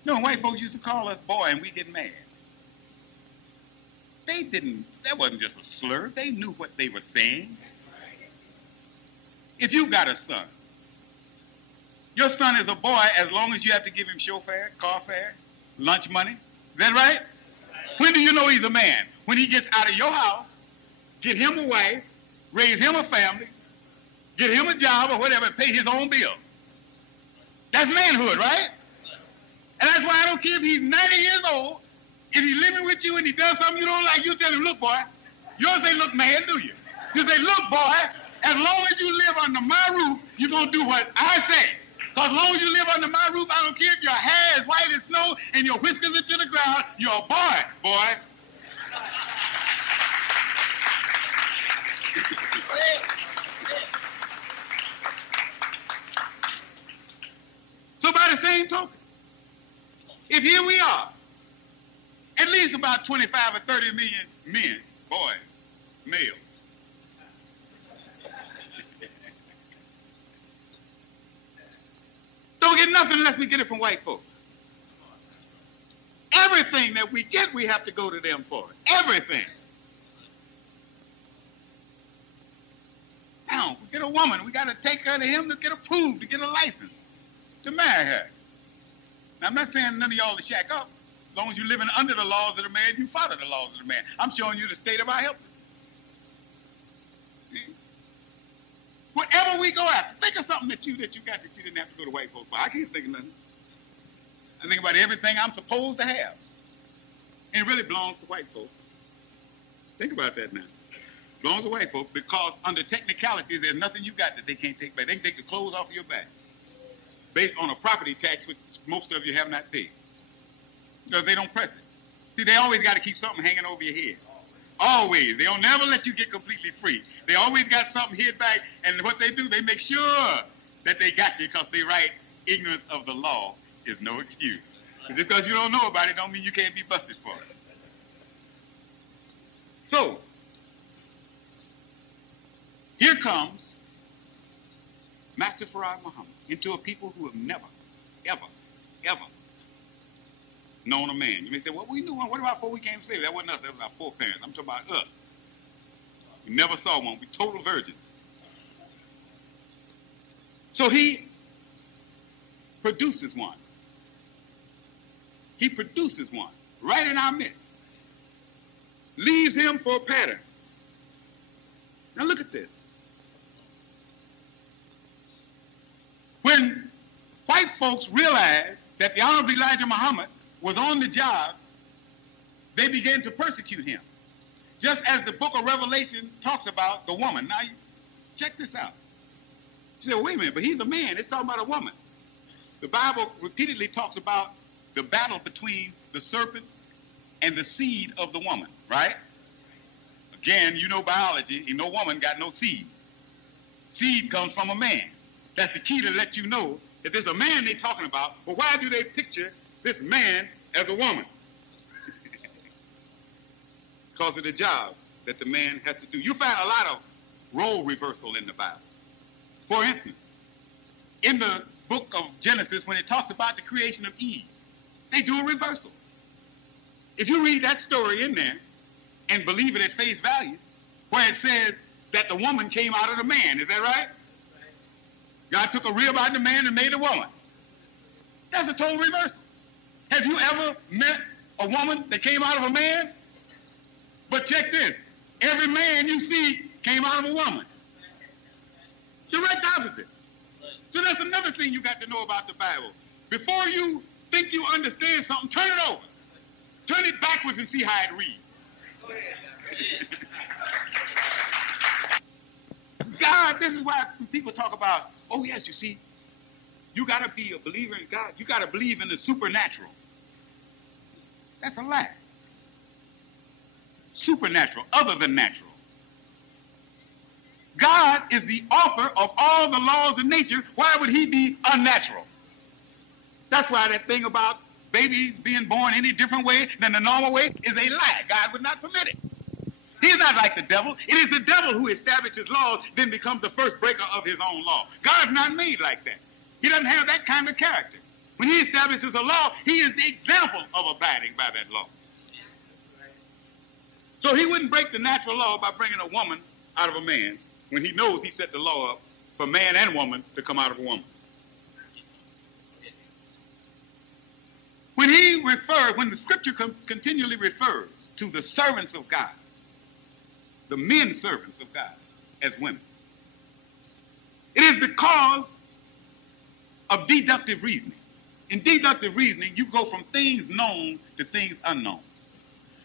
You know, white folks used to call us boy and we get mad. They didn't, that wasn't just a slur. They knew what they were saying. If you got a son, your son is a boy as long as you have to give him show fare, car fare, lunch money. Is that right? When do you know he's a man? When he gets out of your house, get him a wife, raise him a family, get him a job or whatever, and pay his own bill. That's manhood, right? And that's why I don't care if he's 90 years old, if he's living with you and he does something you don't like, you tell him, look, boy, you don't say, look, man, do you? You say, look, boy, as long as you live under my roof, you're going to do what I say. Because as long as you live under my roof, I don't care if your hair is white as snow and your whiskers are to the ground, you're a boy, boy. So by the same token, if here we are, at least about 25 or 30 million men, boys, males, don't get nothing unless we get it from white folks. Everything that we get, we have to go to them for. Everything. Now, we get a woman, we got to take her to him to get approved, to get a license, to marry her. Now, I'm not saying none of y'all to shack up. As long as you're living under the laws of the man, you follow the laws of the man. I'm showing you the state of our helplessness. See? Whatever we go after, think of something that you got that you didn't have to go to white folks for. I can't think of nothing. I think about everything I'm supposed to have. And it really belongs to white folks. Think about that now. It belongs to white folks because under technicalities, there's nothing you got that they can't take back. They can take the clothes off of your back based on a property tax which most of you have not paid. Because they don't press it. See, they always got to keep something hanging over your head. Always. They'll never let you get completely free. They always got something hid back, and what they do, they make sure that they got you because they write, ignorance of the law is no excuse. Just because you don't know about it don't mean you can't be busted for it. So, here comes Master Fard Muhammad into a people who have never, ever, ever known a man. You may say, well, we knew one. What about before we came slaves? That wasn't us. That was our foreparents. I'm talking about us. We never saw one. We total virgins. So he produces one. He produces one right in our midst. Leaves him for a pattern. Now look at this. When white folks realized that the Honorable Elijah Muhammad was on the job, they began to persecute him. Just as the book of Revelation talks about the woman. Now, check this out. You say, well, wait a minute, but he's a man. It's talking about a woman. The Bible repeatedly talks about the battle between the serpent and the seed of the woman, right? Again, you know biology. You know woman got no seed. Seed comes from a man. That's the key to let you know that there's a man they're talking about. Well, why do they picture this man as a woman? Because of the job that the man has to do. You find a lot of role reversal in the Bible. For instance, in the book of Genesis, when it talks about the creation of Eve, they do a reversal. If you read that story in there and believe it at face value, where it says that the woman came out of the man, is that right? God took a rib out of the man and made a woman. That's a total reversal. Have you ever met a woman that came out of a man? But check this. Every man you see came out of a woman. Direct opposite. So that's another thing you got to know about the Bible. Before you think you understand something, turn it over. Turn it backwards and see how it reads. God, this is why people talk about, oh yes, you see, you got to be a believer in God. You got to believe in the supernatural. That's a lie. Supernatural, other than natural. God is the author of all the laws of nature. Why would he be unnatural? That's why that thing about babies being born any different way than the normal way is a lie. God would not permit it. He's not like the devil. It is the devil who establishes laws, then becomes the first breaker of his own law. God's not made like that. He doesn't have that kind of character. When he establishes a law, he is the example of abiding by that law. So he wouldn't break the natural law by bringing a woman out of a man when he knows he set the law up for man and woman to come out of a woman. When the scripture continually refers to the servants of God, the men servants of God as women, it is because of deductive reasoning. In deductive reasoning, you go from things known to things unknown.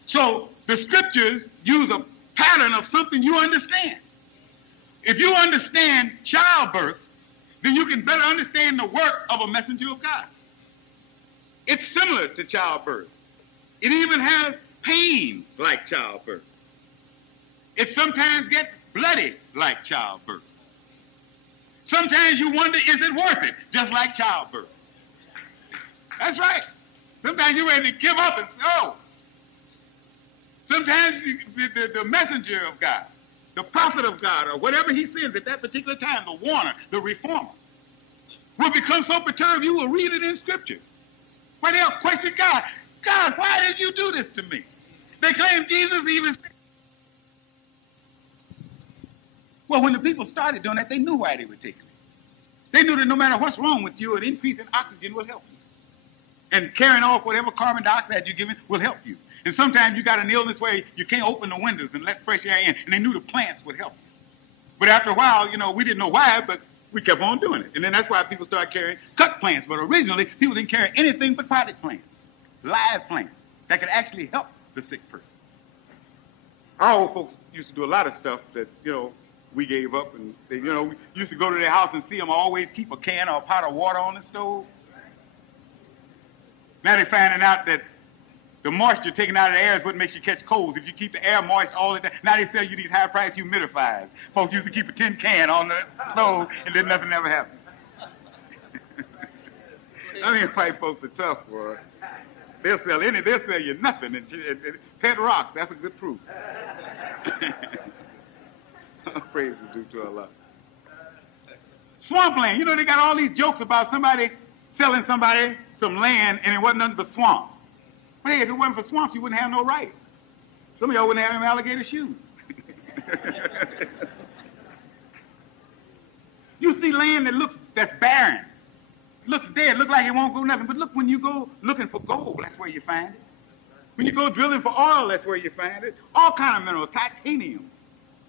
So the scriptures use a pattern of something you understand. If you understand childbirth, then you can better understand the work of a messenger of God. It's similar to childbirth. It even has pain like childbirth. It sometimes gets bloody like childbirth. Sometimes you wonder, is it worth it? Just like childbirth. That's right. Sometimes you're ready to give up and say, oh. Sometimes the messenger of God, the prophet of God, or whatever he sends at that particular time, the warner, the reformer, will become so perturbed you will read it in Scripture. Where they'll question God. God, why did you do this to me? They claim Jesus even. Well, when the people started doing that, they knew why they were taking it. They knew that no matter what's wrong with you, an increase in oxygen will help you. And carrying off whatever carbon dioxide you're given will help you. And sometimes you got an illness where you can't open the windows and let fresh air in, and they knew the plants would help you. But after a while, we didn't know why, but we kept on doing it. And then that's why people started carrying cut plants. But originally, people didn't carry anything but potted plants, live plants, that could actually help the sick person. Our old folks used to do a lot of stuff that, we gave up. And, we used to go to their house and see them always keep a can or a pot of water on the stove. Now they're finding out that the moisture taken out of the air is what makes you catch colds. If you keep the air moist all the time, now they sell you these high-priced humidifiers. Folks used to keep a tin can on the stove, and then nothing ever happened. White folks are tough, boy. They'll sell you nothing. And pet rocks, that's a good proof. Praise is due to Allah. Swampland, they got all these jokes about somebody selling somebody some land, and it wasn't nothing but swamp. But hey, if it wasn't for swamps, you wouldn't have no rice. Some of y'all wouldn't have them alligator shoes. You see land that's barren. Looks dead, look like it won't go nothing. But look, when you go looking for gold, that's where you find it. When you go drilling for oil, that's where you find it. All kind of minerals, titanium,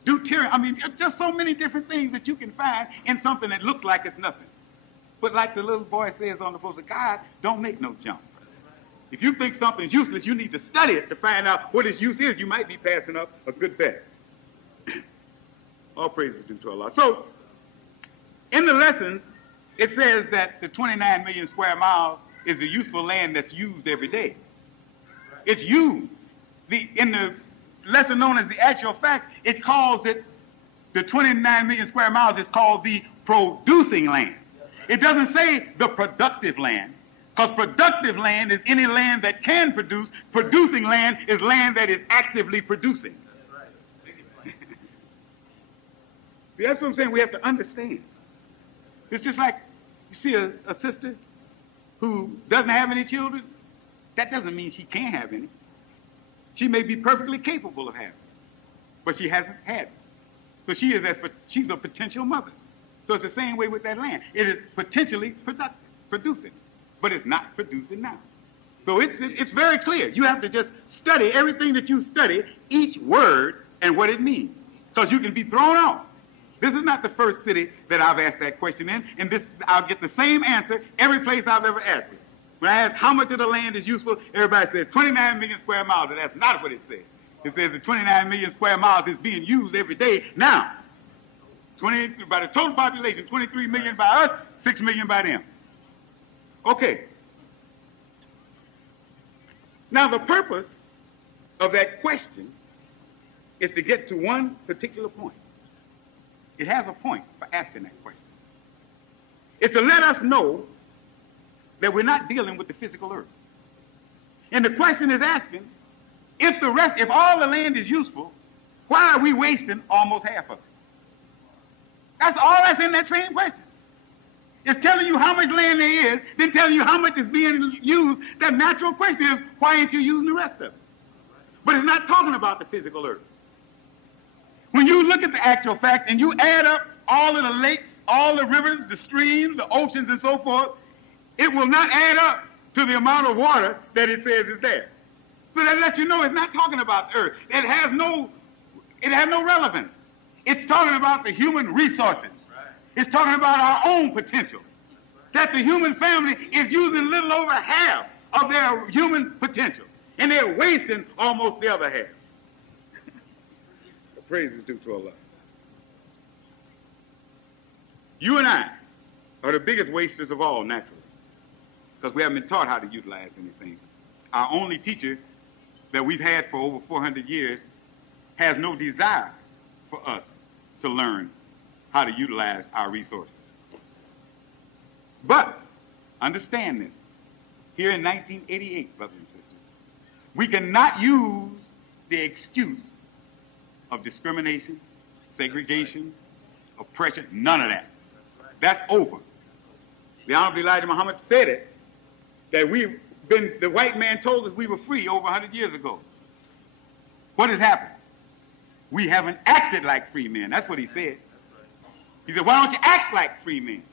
deuterium. Just so many different things that you can find in something that looks like it's nothing. But like the little boy says on the poster, God don't make no junk. If you think something's useless, you need to study it to find out what its use is. You might be passing up a good bet. All praises due to Allah. So, in the lessons, it says that the 29 million square miles is the useful land that's used every day. It's used. In the lesson known as the actual fact, it calls it, the 29 million square miles is called the producing land. It doesn't say the productive land, because productive land is any land that can produce. Producing land is land that is actively producing. See, that's what I'm saying. We have to understand. It's just like you see a sister who doesn't have any children. That doesn't mean she can't have any. She may be perfectly capable of having, but she hasn't had it. So she's a potential mother. So it's the same way with that land. It is potentially producing, but it's not producing now. So it's very clear. You have to just study everything that you study, each word and what it means, because you can be thrown off. This is not the first city that I've asked that question in, and I'll get the same answer every place I've ever asked it. When I ask how much of the land is useful, everybody says 29 million square miles, and that's not what it says. It says that 29 million square miles is being used every day now. By the total population, 23 million by us, 6 million by them. Okay. Now, the purpose of that question is to get to one particular point. It has a point for asking that question. It's to let us know that we're not dealing with the physical earth. And the question is asking, if all the land is useful, why are we wasting almost half of it? That's all that's in that same question. It's telling you how much land there is, then telling you how much is being used. That natural question is, why ain't you using the rest of it? But it's not talking about the physical earth. When you look at the actual facts and you add up all of the lakes, all the rivers, the streams, the oceans, and so forth, it will not add up to the amount of water that it says is there. So that lets you know it's not talking about the earth. It has no relevance. It's talking about the human resources. Right. It's talking about our own potential. That the human family is using a little over half of their human potential, and they're wasting almost the other half. The praise is due to Allah. You and I are the biggest wasters of all, naturally, because we haven't been taught how to utilize anything. Our only teacher that we've had for over 400 years has no desire for us to learn how to utilize our resources. But understand this. Here in 1988, brothers and sisters, we cannot use the excuse of discrimination, segregation, oppression, none of that. That's over. The Honorable Elijah Muhammad said it, that the white man told us we were free over 100 years ago. What has happened? We haven't acted like free men. That's what he said. He said, why don't you act like free men?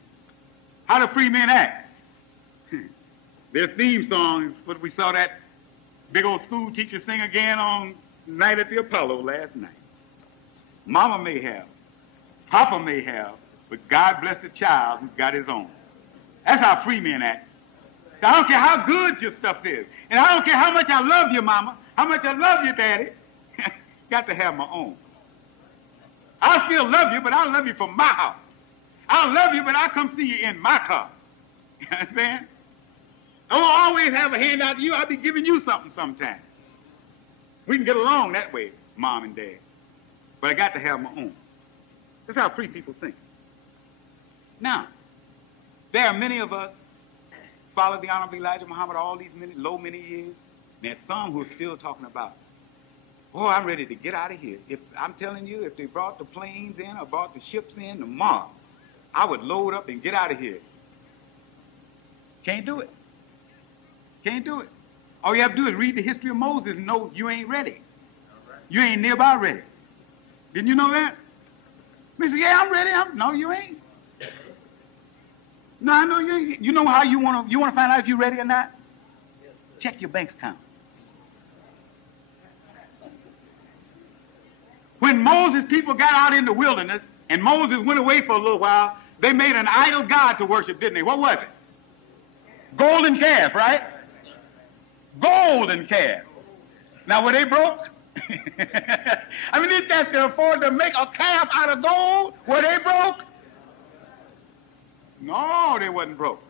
How do free men act? Their theme song is what we saw that big old school teacher sing again on Night at the Apollo last night. Mama may have, Papa may have, but God bless the child who's got his own. That's how free men act. I don't care how good your stuff is, and I don't care how much I love you, Mama, how much I love you, Daddy. Got to have my own. I still love you, but I love you from my house. I love you, but I come see you in my car. You understand? I won't always have a handout to you. I'll be giving you something sometime. We can get along that way, Mom and Dad. But I got to have my own. That's how free people think. Now, there are many of us followed the Honorable Elijah Muhammad all these many years. There's some who are still talking about, oh, I'm ready to get out of here. If I'm telling you, if they brought the planes in or brought the ships in tomorrow, I would load up and get out of here. Can't do it. Can't do it. All you have to do is read the history of Moses and know you ain't ready. You ain't nearby ready. Didn't you know that? We said, yeah, I'm ready. No, you ain't. No, I know you ain't. You know how you want to find out if you're ready or not? Check your bank account. When Moses' people got out in the wilderness and Moses went away for a little while, they made an idol god to worship, didn't they? What was it? Golden calf, right? Golden calf. Now, were they broke? I mean, these guys could afford to make a calf out of gold. Were they broke? No, they wasn't broke.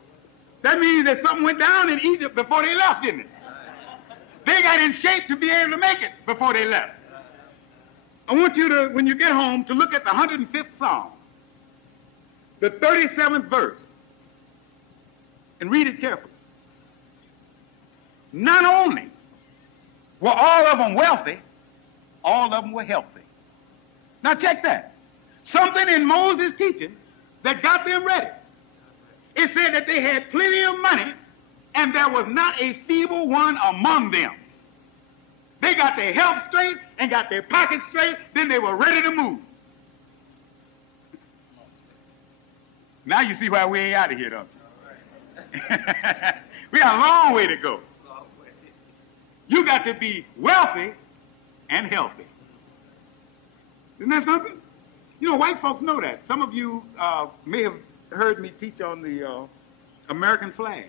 That means that something went down in Egypt before they left, didn't it? They got in shape to be able to make it before they left. I want you to, when you get home, to look at the 105th Psalm, the 37th verse, and read it carefully. Not only were all of them wealthy, all of them were healthy. Now check that. Something in Moses' teaching that got them ready. It said that they had plenty of money, and there was not a feeble one among them. They got their health straight and got their pockets straight, then they were ready to move. Now you see why we ain't out of here, don't you? We got a long way to go. You got to be wealthy and healthy. Isn't that something? You know, white folks know that. Some of you may have heard me teach on the American flag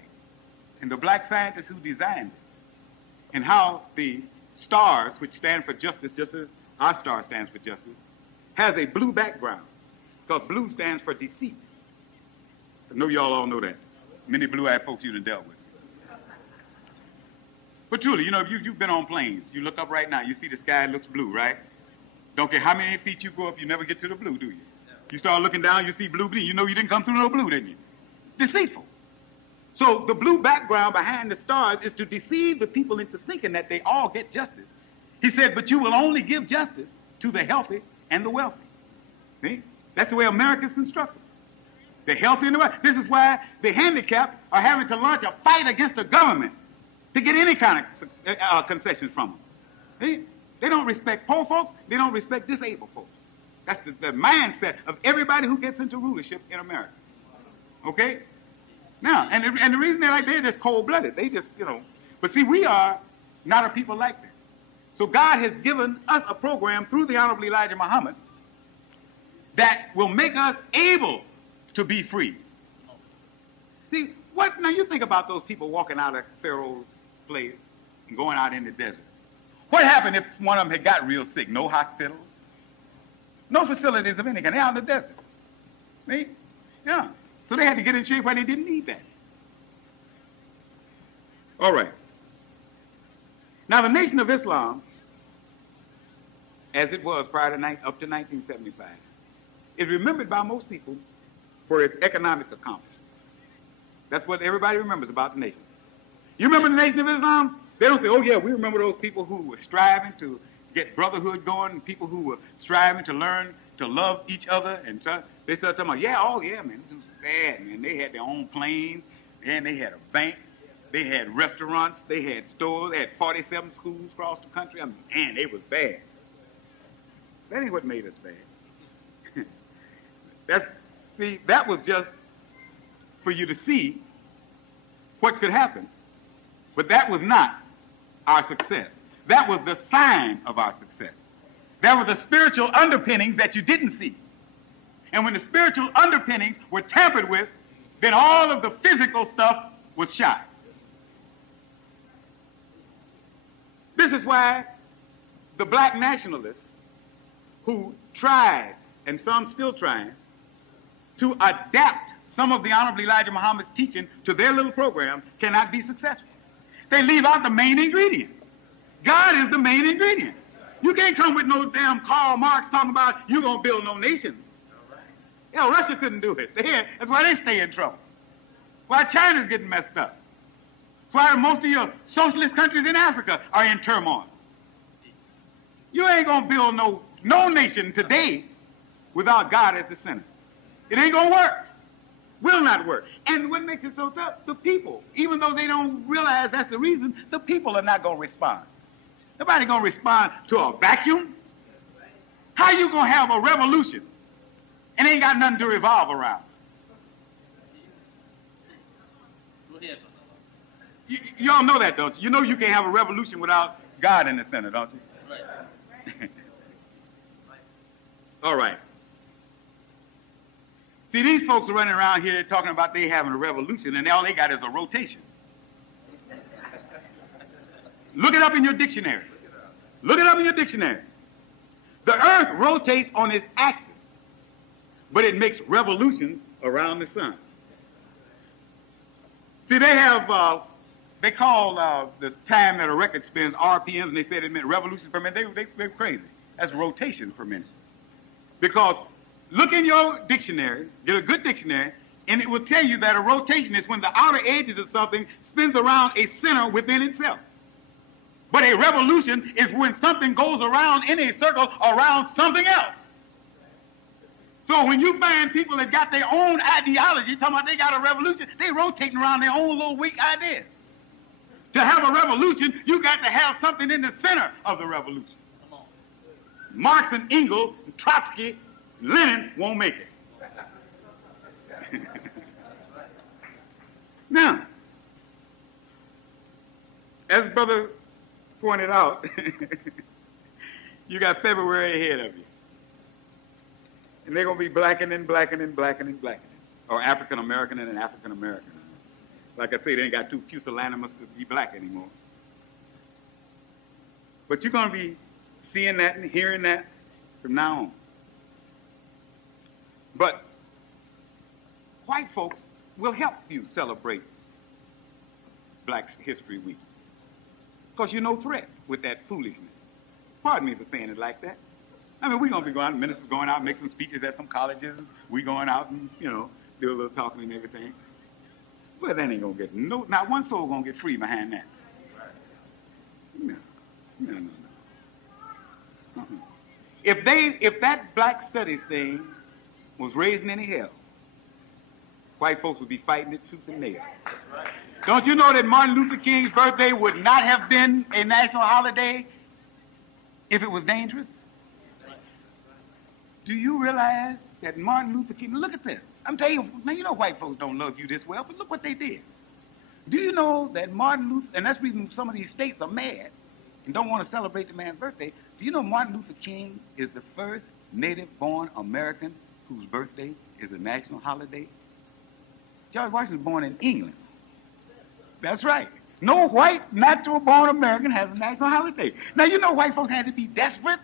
and the black scientists who designed it, and how the stars, which stand for justice, just as our star stands for justice, has a blue background, because blue stands for deceit. I know y'all all know that. Many blue-eyed folks you've dealt with. But truly, you know, if you've been on planes, you look up right now, you see the sky looks blue, right? Don't care how many feet you go up, you never get to the blue, do you? You start looking down, you see blue, you know you didn't come through no blue, didn't you? It's deceitful. So the blue background behind the stars is to deceive the people into thinking that they all get justice. He said, but you will only give justice to the healthy and the wealthy. See? That's the way America's constructed. The healthy and the wealthy. This is why the handicapped are having to launch a fight against the government to get any kind of concessions from them. See? They don't respect poor folks. They don't respect disabled folks. That's the mindset of everybody who gets into rulership in America. Okay? Now, and the reason they're just cold-blooded. They just, you know. But see, we are not a people like that. So God has given us a program through the Honorable Elijah Muhammad that will make us able to be free. See, now you think about those people walking out of Pharaoh's place and going out in the desert. What happened if one of them had got real sick? No hospitals, no facilities of any kind. They're out in the desert. See? Yeah. So they had to get in shape where they didn't need that. All right. Now, the Nation of Islam, as it was prior to up to 1975, is remembered by most people for its economic accomplishments. That's what everybody remembers about the nation. You remember the Nation of Islam? They don't say, oh, yeah, we remember those people who were striving to get brotherhood going, and people who were striving to learn to love each other. And they start talking about, yeah, oh, yeah, man, it was bad, man. They had their own planes, and they had a bank. They had restaurants. They had stores. They had 47 schools across the country. I mean, man, it was bad. That ain't what made us bad. That was just for you to see what could happen. But that was not our success. That was the sign of our success. There were the spiritual underpinnings that you didn't see. And when the spiritual underpinnings were tampered with, then all of the physical stuff was shot. This is why the black nationalists who tried, and some still trying, to adapt some of the Honorable Elijah Muhammad's teaching to their little program cannot be successful. They leave out the main ingredient. God is the main ingredient. You can't come with no damn Karl Marx talking about you're going to build no nation. You know, Russia couldn't do it. That's why they stay in trouble. Why China's getting messed up. That's why most of your socialist countries in Africa are in turmoil. You ain't going to build no nation today without God at the center. It ain't going to work. Will not work. And what makes it so tough? The people. Even though they don't realize that's the reason, the people are not going to respond. Nobody going to respond to a vacuum. How you going to have a revolution and ain't got nothing to revolve around? You all know that, don't you? You know you can't have a revolution without God in the center, don't you? Right. All right. See, these folks are running around here talking about they having a revolution, and all they got is a rotation. Look it up in your dictionary. Look it up in your dictionary. The earth rotates on its axis, but it makes revolutions around the sun. See, they have, they call the time that a record spins RPMs, and they said it meant revolutions per minute. They're crazy. That's rotation per minute. Because look in your dictionary, get a good dictionary, and it will tell you that a rotation is when the outer edges of something spins around a center within itself. But a revolution is when something goes around in a circle around something else. So when you find people that got their own ideology, talking about they got a revolution, they rotating around their own little weak ideas. To have a revolution, you got to have something in the center of the revolution. Marx and Engels, and Trotsky, Lenin won't make it. Now, as Brother pointed out, you got February ahead of you. And they're going to be blackening, blackening, blackening, blackening. Or African American and African American. Like I say, they ain't got too pusillanimous to be black anymore. But you're going to be seeing that and hearing that from now on. But white folks will help you celebrate Black History Week. Because you're no threat with that foolishness. Pardon me for saying it like that. I mean, we're going to be going out, ministers going out, make some speeches at some colleges. We going out and, you know, do a little talking and everything. Well, that ain't going to get, no, not one soul going to get free behind that. No. If that black studies thing was raising any hell, white folks would be fighting it tooth and nail. Don't you know that Martin Luther King's birthday would not have been a national holiday if it was dangerous? Do you realize that Martin Luther King, look at this. I'm telling you, now you know white folks don't love you this well, but look what they did. Do you know that Martin Luther, and that's the reason some of these states are mad and don't want to celebrate the man's birthday. Do you know Martin Luther King is the first native-born American whose birthday is a national holiday? George Washington was born in England. That's right. No white, natural-born American has a national holiday. Now, you know white folks had to be desperate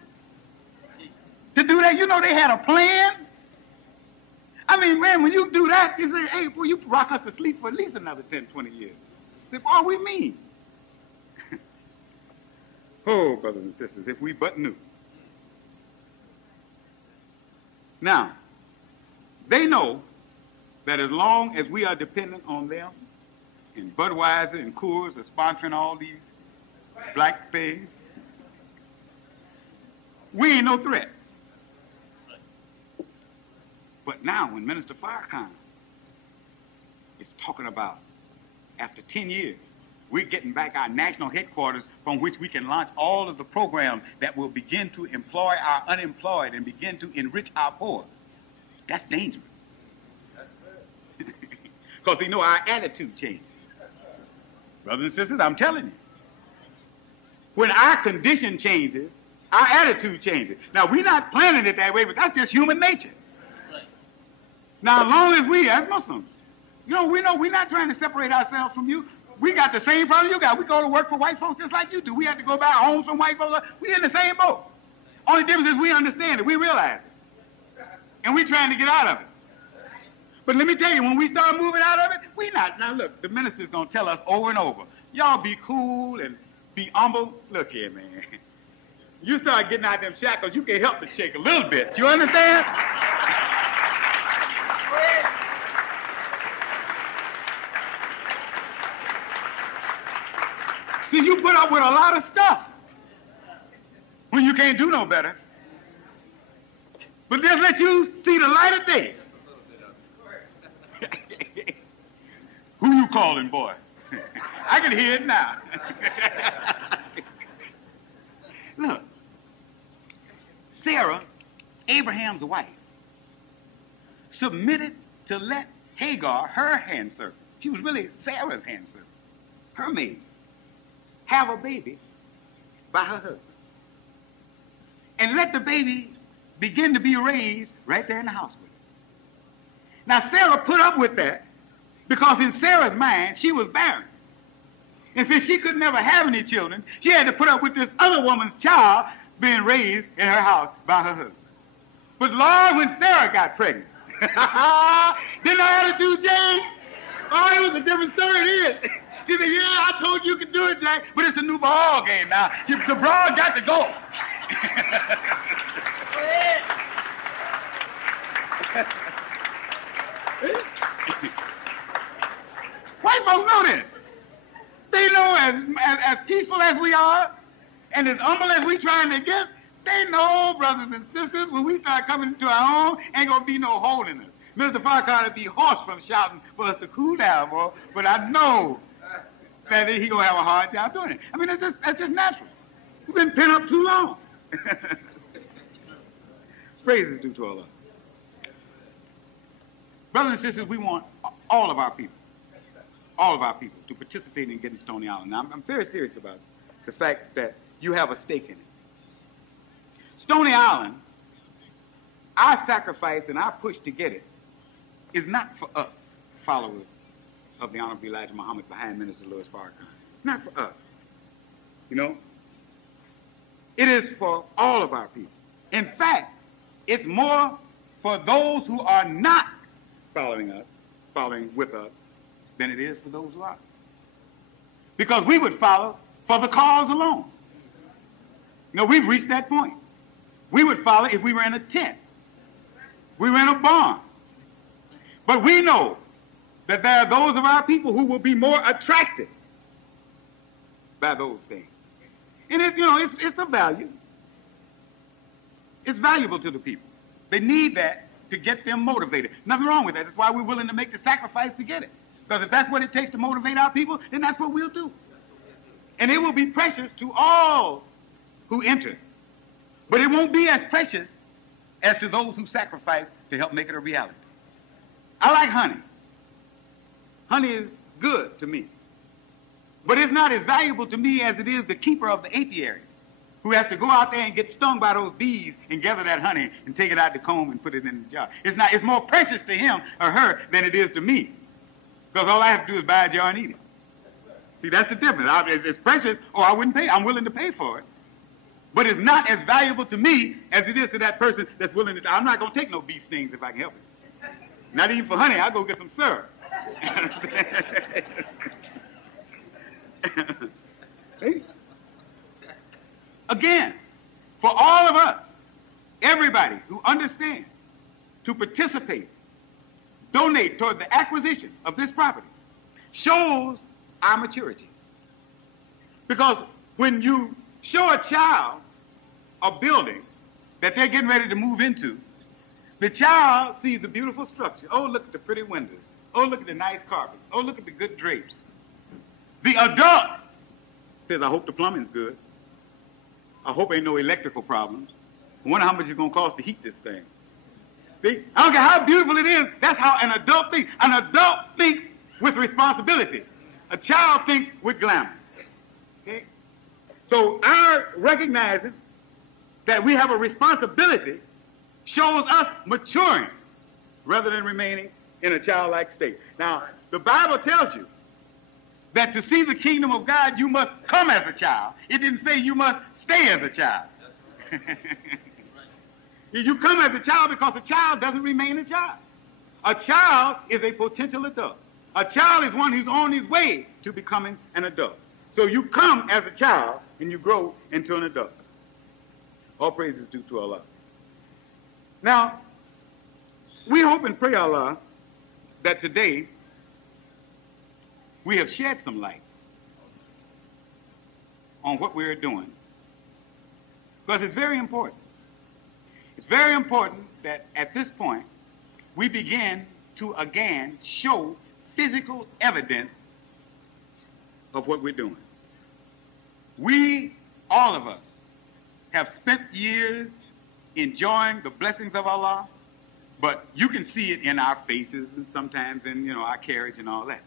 to do that. You know they had a plan. I mean, man, when you do that, you say, hey, boy, you rock us to sleep for at least another 10, 20 years. Say, all we mean. Oh, brothers and sisters, if we but knew. Now, they know that as long as we are dependent on them, and Budweiser and Coors are sponsoring all these black things, we ain't no threat. But now, when Minister Farrakhan is talking about, after 10 years, we're getting back our national headquarters from which we can launch all of the programs that will begin to employ our unemployed and begin to enrich our poor. That's dangerous. Because we know our attitude changes. Brothers and sisters, I'm telling you. When our condition changes, our attitude changes. Now, we're not planning it that way, but that's just human nature. Now, as long as we, as Muslims, we know we're not trying to separate ourselves from you. We got the same problem you got. We go to work for white folks just like you do. We have to go back home from white folks. We're in the same boat. Only difference is we understand it. We realize it. And we're trying to get out of it. But let me tell you, when we start moving out of it, we not. Now, look, the minister's going to tell us over and over, y'all be cool and be humble. Look here, man. You start getting out them shackles, you can help to shake a little bit. You understand? See, you put up with a lot of stuff when you can't do no better. But just let you see the light of day. Who you calling, boy? I can hear it now. Look, Sarah, Abraham's wife, submitted to let Hagar, her handservant, she was really Sarah's handservant, her maid, have a baby by her husband. And let the baby begin to be raised right there in the house with her. Now, Sarah put up with that because in Sarah's mind, she was barren. And since she could never have any children, she had to put up with this other woman's child being raised in her house by her husband. But Lord, when Sarah got pregnant, didn't her attitude change? Oh, it was a different story then. She said, yeah, I told you could do it, Jack, but it's a new ball game now. The broad got to go. White folks know this. They know as peaceful as we are and as humble as we trying to get, they know, brothers and sisters, when we start coming to our own, ain't going to be no holiness. Mr. Farrakhan would be hoarse from shouting for us to cool down, boy, but I know that he going to have a hard job doing it. I mean, that's just natural. We've been pent up too long. Praise is due to Allah. Brothers and sisters, we want all of our people to participate in getting Stony Island. Now, I'm very serious about the fact that you have a stake in it. Stony Island, our sacrifice and our push to get it is not for us, followers of the Honorable Elijah Muhammad behind Minister Louis Farrakhan. It's not for us. You know? It is for all of our people. In fact, it's more for those who are not following with us, than it is for those who are. Because we would follow for the cause alone. You know, we've reached that point. We would follow if we were in a tent. We were in a barn. But we know that there are those of our people who will be more attracted by those things. And it's a value. It's valuable to the people. They need that to get them motivated. Nothing wrong with that. That's why we're willing to make the sacrifice to get it. Because if that's what it takes to motivate our people, then that's what we'll do. And it will be precious to all who enter. But it won't be as precious as to those who sacrifice to help make it a reality. I like honey. Honey is good to me. But it's not as valuable to me as it is the keeper of the apiary, who has to go out there and get stung by those bees and gather that honey and take it out the comb and put it in the jar. It's more precious to him or her than it is to me. Because all I have to do is buy a jar and eat it. See, that's the difference. It's precious, or I wouldn't pay. I'm willing to pay for it. But it's not as valuable to me as it is to that person that's willing to. I'm not going to take no bee stings if I can help it. Not even for honey. I'll go get some syrup. See? Again, for all of us, everybody who understands to participate, donate toward the acquisition of this property, shows our maturity. Because when you show a child a building that they're getting ready to move into, the child sees the beautiful structure. Oh, look at the pretty windows. Oh, look at the nice carpet. Oh, look at the good drapes. The adult says, I hope the plumbing's good. I hope ain't no electrical problems. I wonder how much it's going to cost to heat this thing. See? I don't care how beautiful it is. That's how an adult thinks. An adult thinks with responsibility. A child thinks with glamour. Okay? So our recognizing that we have a responsibility shows us maturing rather than remaining in a childlike state. Now, the Bible tells you that to see the kingdom of God, you must come as a child. It didn't say you must stay as a child. You come as a child because a child doesn't remain a child. A child is a potential adult. A child is one who's on his way to becoming an adult. So you come as a child and you grow into an adult. All praise is due to Allah. Now, we hope and pray, Allah, that today we have shed some light on what we're doing. Because it's very important. It's very important that at this point we begin to again show physical evidence of what we're doing. We, all of us, have spent years enjoying the blessings of Allah, but you can see it in our faces and sometimes in, our carriage and all that.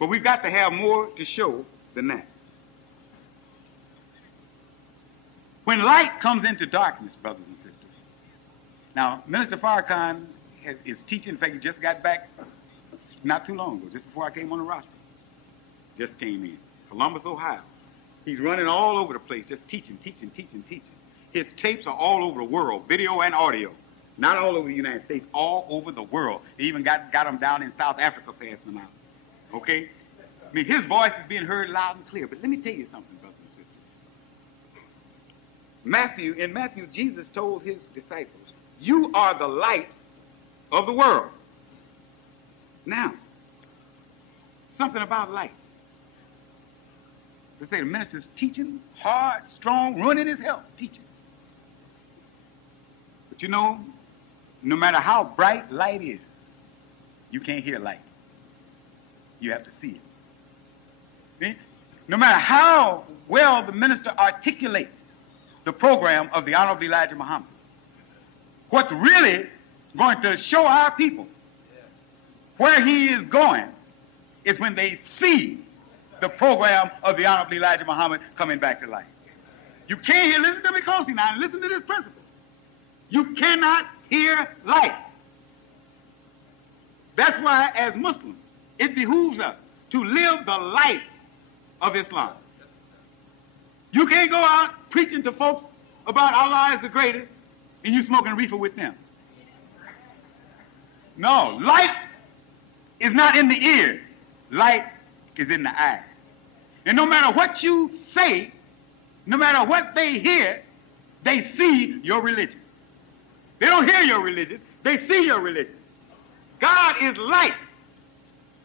But we've got to have more to show than that. When light comes into darkness, brothers and sisters. Now, Minister Farrakhan is teaching. In fact, he just got back not too long ago, just before I came on the roster. Just came in. Columbus, Ohio. He's running all over the place, just teaching. His tapes are all over the world, video and audio. Not all over the United States, all over the world. They even got them down in South Africa passing them out. Okay? I mean, his voice is being heard loud and clear. But let me tell you something, brothers and sisters. In Matthew, Jesus told his disciples, you are the light of the world. Now, something about light. They say the minister's teaching, hard, strong, ruining his health, teaching. But no matter how bright light is, you can't hear light. You have to see it. See? No matter how well the minister articulates the program of the Honorable Elijah Muhammad, what's really going to show our people where he is going is when they see the program of the Honorable Elijah Muhammad coming back to life. You can't hear, listen to me closely now, and listen to this principle. You cannot hear light. That's why, as Muslims, it behooves us to live the life of Islam. You can't go out preaching to folks about Allah is the greatest and you smoking reefer with them. No, light is not in the ear. Light is in the eye. And no matter what you say, no matter what they hear, they see your religion. They don't hear your religion, they see your religion. God is light.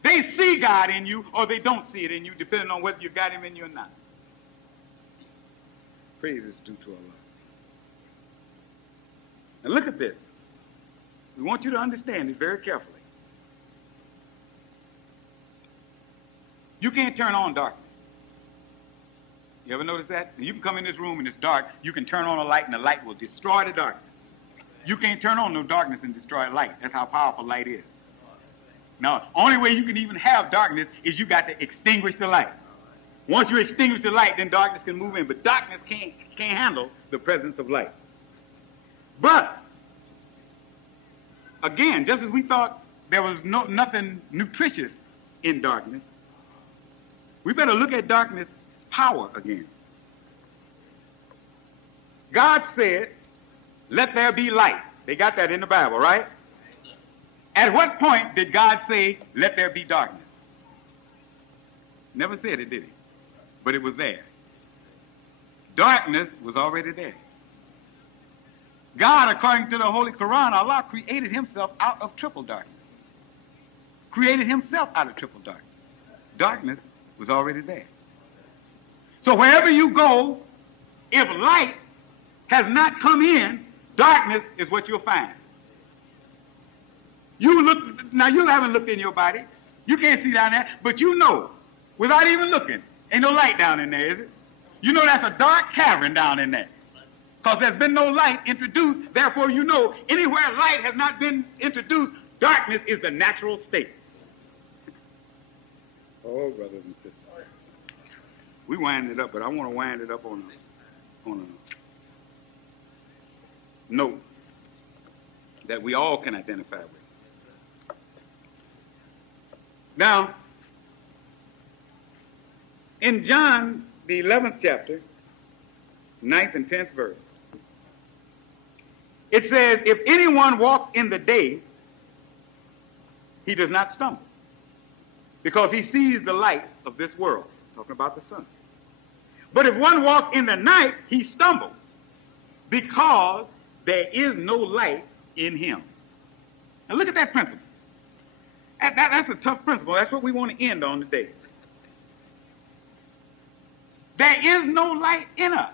They see God in you or they don't see it in you, depending on whether you got him in you or not. Praise is due to Allah. Now look at this. We want you to understand it very carefully. You can't turn on darkness. You ever notice that? You can come in this room and it's dark. You can turn on a light and the light will destroy the darkness. You can't turn on no darkness and destroy light. That's how powerful light is. Now, only way you can even have darkness is you got to extinguish the light. Once you extinguish the light, then darkness can move in. But darkness can't handle the presence of light. But, again, just as we thought there was nothing nutritious in darkness, we better look at darkness' power again. God said, let there be light. They got that in the Bible, right? At what point did God say, let there be darkness? Never said it, did he? But it was there. Darkness was already there. God, according to the Holy Quran, Allah created himself out of triple darkness. Created himself out of triple darkness. Darkness was already there. So wherever you go, if light has not come in, darkness is what you'll find. You look, now you haven't looked in your body. You can't see down there, but you know, without even looking, ain't no light down in there, is it? You know that's a dark cavern down in there. Because there's been no light introduced, therefore you know anywhere light has not been introduced, darkness is the natural state. Oh, brothers and sisters. We wind it up, but I want to wind it up on a note that we all can identify with. Now, in John, the 11th chapter, 9th and 10th verse, it says, if anyone walks in the day, he does not stumble, because he sees the light of this world, talking about the sun. But if one walks in the night, he stumbles, because there is no light in him. Now look at that principle. That's a tough principle. That's what we want to end on today. There is no light in us.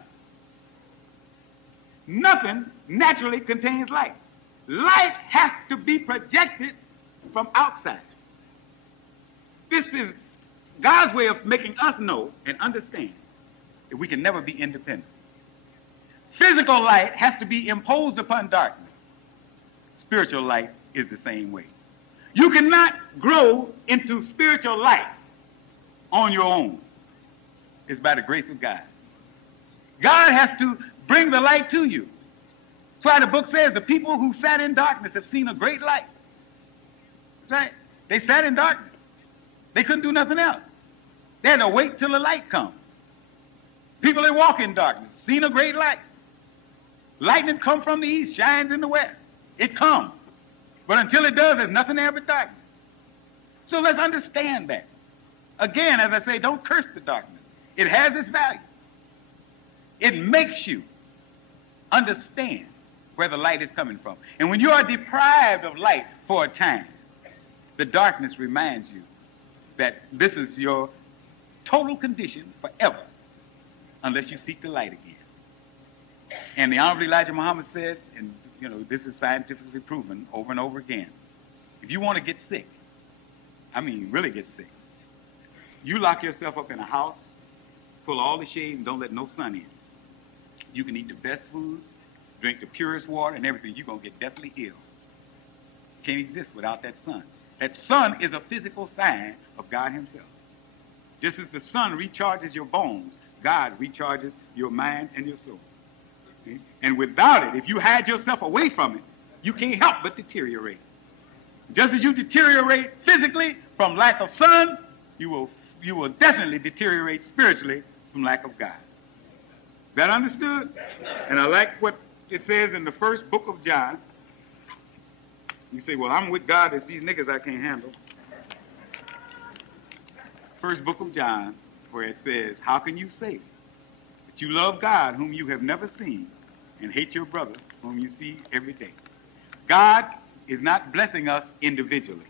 Nothing naturally contains light. Light has to be projected from outside. This is God's way of making us know and understand that we can never be independent. Physical light has to be imposed upon darkness. Spiritual light is the same way. You cannot grow into spiritual light on your own. It's by the grace of God. God has to bring the light to you. That's why the book says the people who sat in darkness have seen a great light. That's right. They sat in darkness. They couldn't do nothing else. They had to wait till the light comes. People that walk in darkness seen a great light. Lightning comes from the east, shines in the west. It comes. But until it does, there's nothing there but darkness. So let's understand that. Again, as I say, don't curse the darkness. It has its value. It makes you understand where the light is coming from. And when you are deprived of light for a time, the darkness reminds you that this is your total condition forever unless you seek the light again. And the Honorable Elijah Muhammad said, and you know, this is scientifically proven over and over again, if you want to get sick, I mean really get sick, you lock yourself up in a house, pull all the shade, and don't let no sun in. You can eat the best foods, drink the purest water, and everything. You're going to get deathly ill. Can't exist without that sun. That sun is a physical sign of God himself. Just as the sun recharges your bones, God recharges your mind and your soul. See? And without it, if you hide yourself away from it, you can't help but deteriorate. Just as you deteriorate physically from lack of sun, you will definitely deteriorate spiritually from lack of God. Is that understood? And I like what it says in the first book of John. You say, well, I'm with God, it's these niggas I can't handle. First book of John, where it says, how can you say that you love God whom you have never seen and hate your brother whom you see every day? God is not blessing us individually.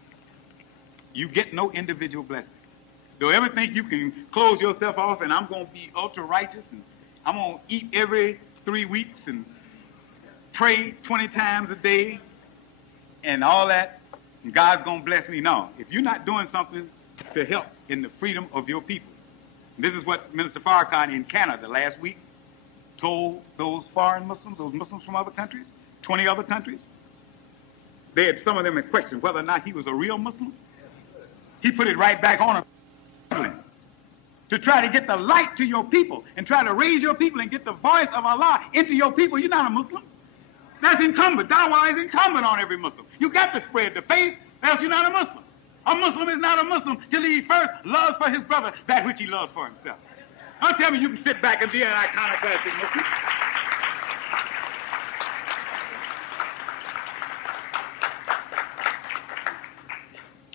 You get no individual blessing. Don't ever think you can close yourself off and I'm going to be ultra righteous and I'm going to eat every 3 weeks and pray 20 times a day and all that, and God's going to bless me. No, if you're not doing something to help in the freedom of your people. This is what Minister Farrakhan in Canada last week told those foreign Muslims, those Muslims from other countries, 20 other countries. Some of them had questioned whether or not he was a real Muslim. He put it right back on him to try to get the light to your people and try to raise your people and get the voice of Allah into your people. You're not a Muslim. That's incumbent. Dawah is incumbent on every Muslim. You got to spread the faith, else you're not a Muslim. A Muslim is not a Muslim till he first loves for his brother that which he loves for himself. Don't tell me you can sit back and be an iconoclastic Muslim.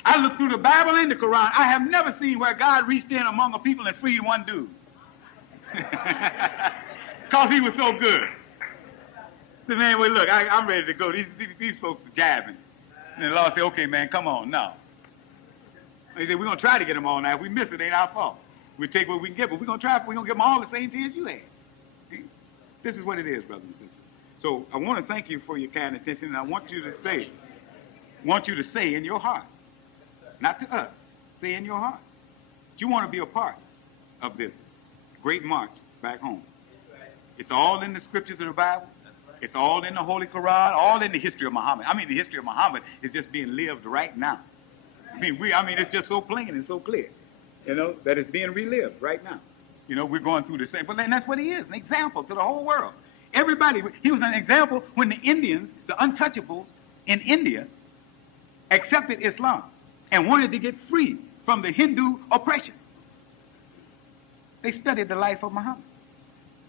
I look through the Bible and the Quran. I have never seen where God reached in among a people and freed one dude. Because he was so good. The man, well, look, I'm ready to go. These folks are jabbing. And the Lord said, okay, man, come on now. He said, we're going to try to get them all now. If we miss it, it ain't our fault. We'll take what we can get, but we're going to try. We're going to give them all the same chance you had. See? This is what it is, brothers and sisters. So I want to thank you for your kind attention, and I want you to say in your heart, not to us, say in your heart, that you want to be a part of this great march back home. It's all in the scriptures of the Bible. It's all in the Holy Quran, all in the history of Muhammad. I mean, the history of Muhammad is just being lived right now. I mean, it's just so plain and so clear, that it's being relived right now. We're going through the same. But then that's what he is, an example to the whole world. Everybody, he was an example when the Indians, the untouchables in India, accepted Islam and wanted to get free from the Hindu oppression. They studied the life of Muhammad.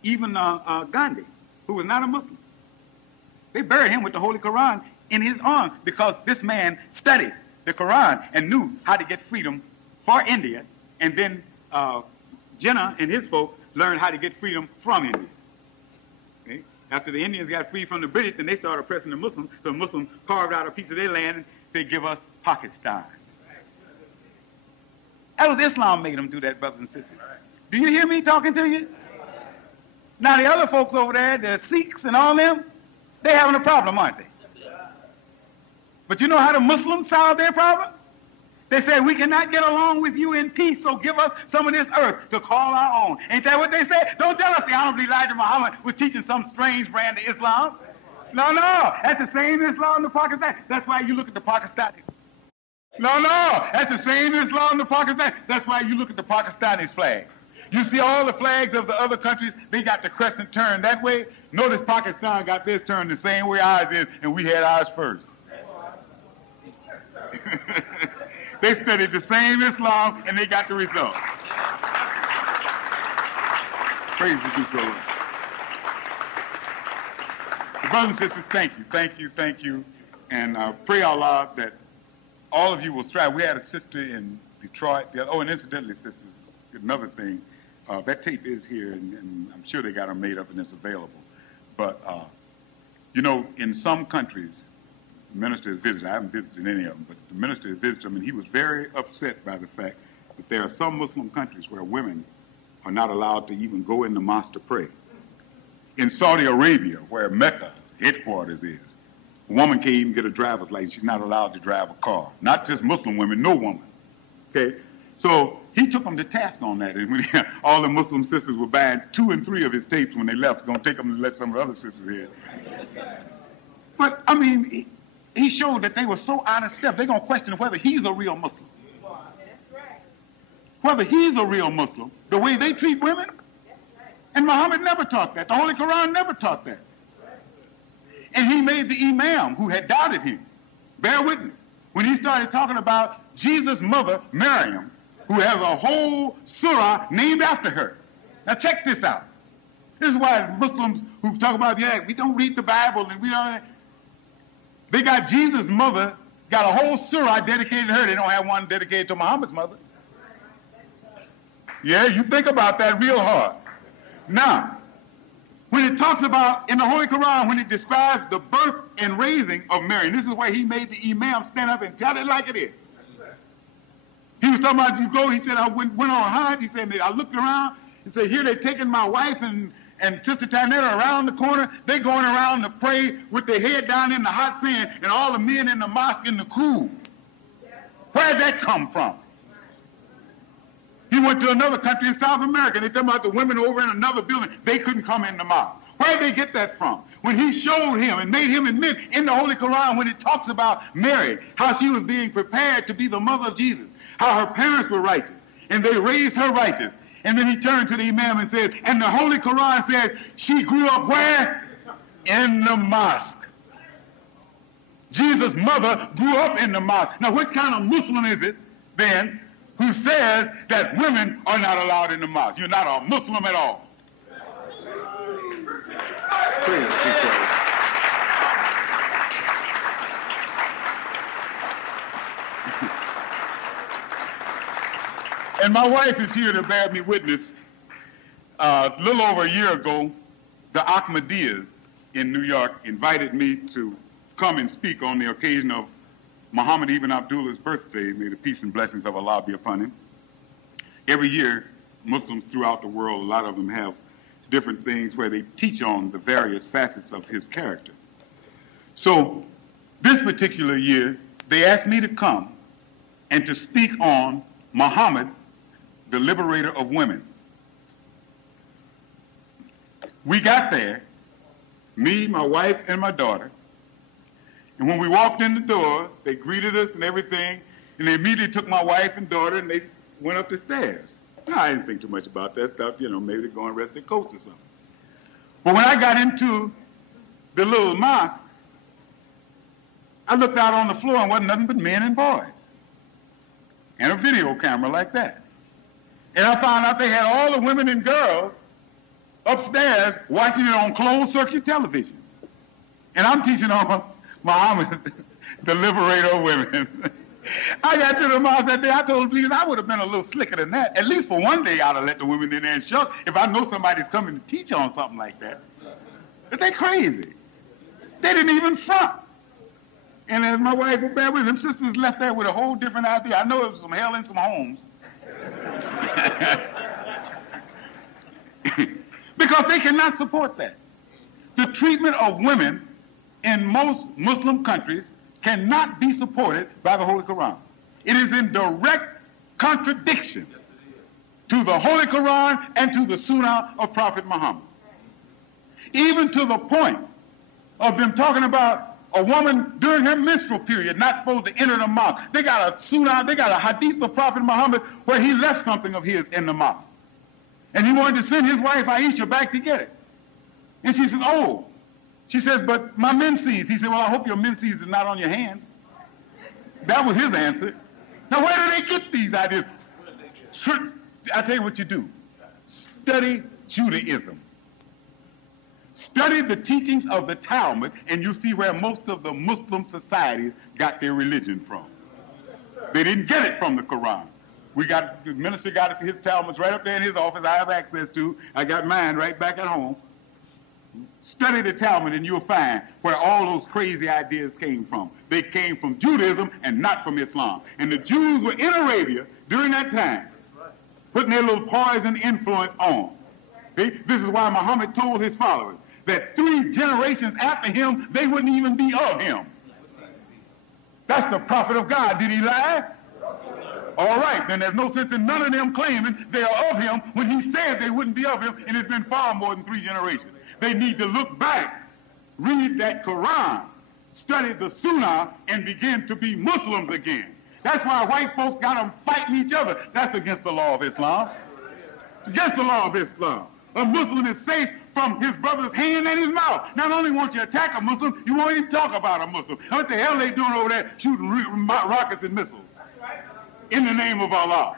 Even Gandhi, who was not a Muslim. They buried him with the Holy Quran in his arms because this man studied the Quran and knew how to get freedom for India. And then Jinnah and his folk learned how to get freedom from India. Okay? After the Indians got free from the British, then they started oppressing the Muslims. So the Muslims carved out a piece of their land and they give us Pakistan. That was Islam made them do that, brothers and sisters. Do you hear me talking to you? Now the other folks over there, the Sikhs and all them, they're having a problem, aren't they? But you know how the Muslims solve their problem? They say, we cannot get along with you in peace, so give us some of this earth to call our own. Ain't that what they say? Don't tell us the Honorable Elijah Muhammad was teaching some strange brand of Islam. No, that's the same Islam in Pakistan. That's why you look at the Pakistanis. No, that's the same Islam in Pakistan. That's why you look at the Pakistanis' flag. You see all the flags of the other countries, they got the crescent turned that way. Notice Pakistan got theirs turned the same way ours is, and we had ours first. They studied the same Islam, and they got the result. Praise be to Allah. Brothers and sisters, thank you. And pray Allah that all of you will strive. We had a sister in Detroit. And incidentally, sisters, another thing. That tape is here, and I'm sure they got them made up and it's available. But, in some countries, the minister has visited. I haven't visited any of them, but the minister has visited them, and he was very upset by the fact that there are some Muslim countries where women are not allowed to even go in the mosque to pray. In Saudi Arabia, where Mecca headquarters is, a woman can't even get a driver's license. She's not allowed to drive a car. Not just Muslim women, no woman. Okay? So he took them to task on that. And when all the Muslim sisters were buying 2 and 3 of his tapes when they left, going to take them and let some of the other sisters hear. But, he showed that they were so out of step, they're going to question whether he's a real Muslim. Whether he's a real Muslim, the way they treat women, And Muhammad never taught that. The Holy Quran never taught that. And he made the imam who had doubted him bear witness when he started talking about Jesus' mother, Maryam, who has a whole surah named after her. Now check this out. This is why Muslims who talk about, yeah, we don't read the Bible and we don't, they got Jesus' mother, got a whole surah dedicated to her. They don't have one dedicated to Muhammad's mother. Yeah, you think about that real hard. Now, when it talks about, in the Holy Quran, when it describes the birth and raising of Mary, this is why he made the imam stand up and tell it like it is. He was talking about, you go, he said, I went on Hajj, he said, I looked around, and said, here they're taking my wife and Sister Tanetta around the corner, they going around to pray with their head down in the hot sand, and all the men in the mosque in the cool. Where did that come from? He went to another country in South America, and they talking about the women over in another building, they couldn't come in the mosque. Where did they get that from? When he showed him and made him admit in the Holy Quran, when it talks about Mary, how she was being prepared to be the mother of Jesus, how her parents were righteous, and they raised her righteous. And then he turned to the imam and said, and the Holy Quran said, she grew up where? In the mosque. Jesus' mother grew up in the mosque. Now what kind of Muslim is it then who says that women are not allowed in the mosque? You're not a Muslim at all. And my wife is here to bear me witness. A little over a year ago, the Ahmadiyas in New York invited me to come and speak on the occasion of Muhammad ibn Abdullah's birthday. May the peace and blessings of Allah be upon him. Every year, Muslims throughout the world, a lot of them have different things where they teach on the various facets of his character. So this particular year, they asked me to come and to speak on Muhammad, the liberator of women. We got there, me, my wife, and my daughter, and when we walked in the door, they greeted us and everything, and they immediately took my wife and daughter and they went up the stairs. Now, I didn't think too much about that stuff, you know, maybe they're going to rest their coats or something. But when I got into the little mosque, I looked out on the floor and wasn't nothing but men and boys. And a video camera like that. And I found out they had all the women and girls upstairs watching it on closed circuit television. And I'm teaching on Muhammad, the liberator of women. I got to the mosque that day, I told them, please, I would have been a little slicker than that. At least for one day, I'd have let the women in there and show if I know somebody's coming to teach on something like that. But they crazy. They didn't even front. And as my wife was bad with them, sisters left there with a whole different idea. I know it was some hell in some homes. Because they cannot support that. The treatment of women in most Muslim countries cannot be supported by the Holy Quran. It is in direct contradiction to the Holy Quran and to the Sunnah of Prophet Muhammad. Even to the point of them talking about a woman during her menstrual period not supposed to enter the mosque. They got a Sunnah, they got a hadith of Prophet Muhammad where he left something of his in the mosque. And he wanted to send his wife Aisha back to get it. And she said, oh. She said, but my menses. He said, well, I hope your menses is not on your hands. That was his answer. Now, where do they get these ideas? I tell you what you do. Study Judaism. Study the teachings of the Talmud, and you'll see where most of the Muslim societies got their religion from. They didn't get it from the Quran. The minister got his Talmuds right up there in his office I have access to. I got mine right back at home. Study the Talmud and you'll find where all those crazy ideas came from. They came from Judaism and not from Islam. And the Jews were in Arabia during that time, putting their little poison influence on. See? This is why Muhammad told his followers that 3 generations after him, they wouldn't even be of him. That's the prophet of God. Did he lie? All right, then there's no sense in none of them claiming they are of him when he said they wouldn't be of him, and it's been far more than 3 generations. They need to look back, read that Quran, study the Sunnah, and begin to be Muslims again. That's why white folks got them fighting each other. That's against the law of Islam. Against the law of Islam. A Muslim is safe from his brother's hand and his mouth. Not only won't you attack a Muslim, you won't even talk about a Muslim. What the hell are they doing over there shooting rockets and missiles? In the name of Allah.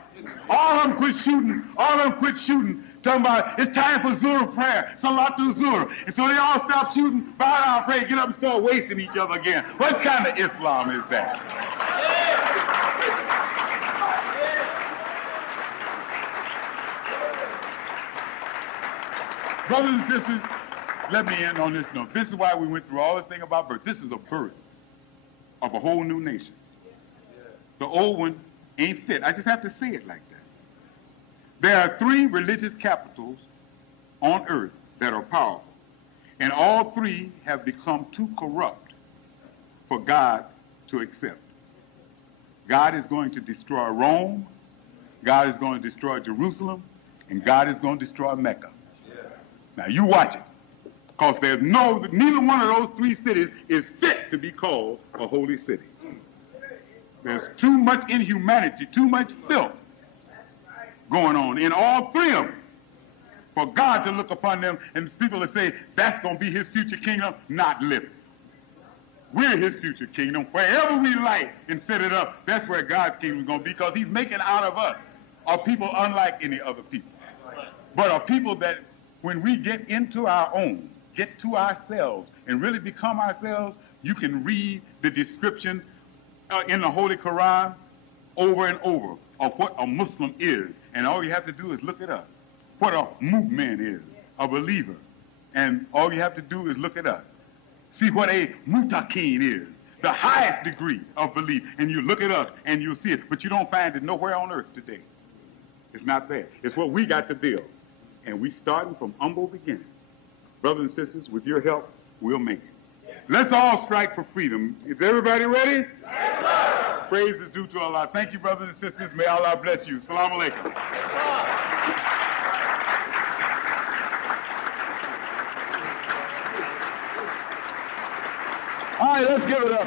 All of them quit shooting. All of them quit shooting. Talking about it's time for Zuhr prayer, Salatul Zuhr. And so they all stop shooting, bow down, pray, get up and start wasting each other again. What kind of Islam is that? Brothers and sisters, let me end on this note. This is why we went through all this thing about birth. This is a birth of a whole new nation. The old one ain't fit. I just have to say it like that. There are 3 religious capitals on earth that are powerful, and all 3 have become too corrupt for God to accept. God is going to destroy Rome, God is going to destroy Jerusalem, and God is going to destroy Mecca. Now you watch it, because there's neither one of those 3 cities is fit to be called a holy city. There's too much inhumanity, too much filth going on in all 3 of them for God to look upon them and people to say that's going to be his future kingdom, not living. We're his future kingdom. Wherever we light and set it up, that's where God's kingdom is going to be, because he's making out of us a people unlike any other people. But a people that when we get into our own, get to ourselves and really become ourselves, you can read the description in the Holy Quran over and over of what a Muslim is. And all you have to do is look it up. What a mu'min is, a believer. And all you have to do is look it up. See what a mutaqin is, the highest degree of belief. And you look it up and you'll see it. But you don't find it nowhere on earth today. It's not there. It's what we got to build. And we starting from humble beginnings. Brothers and sisters, with your help, we'll make it. Let's all strike for freedom. Is everybody ready? Yes, praise is due to Allah. Thank you, brothers and sisters. May Allah bless you. Assalamu alaikum. All right, let's give it up.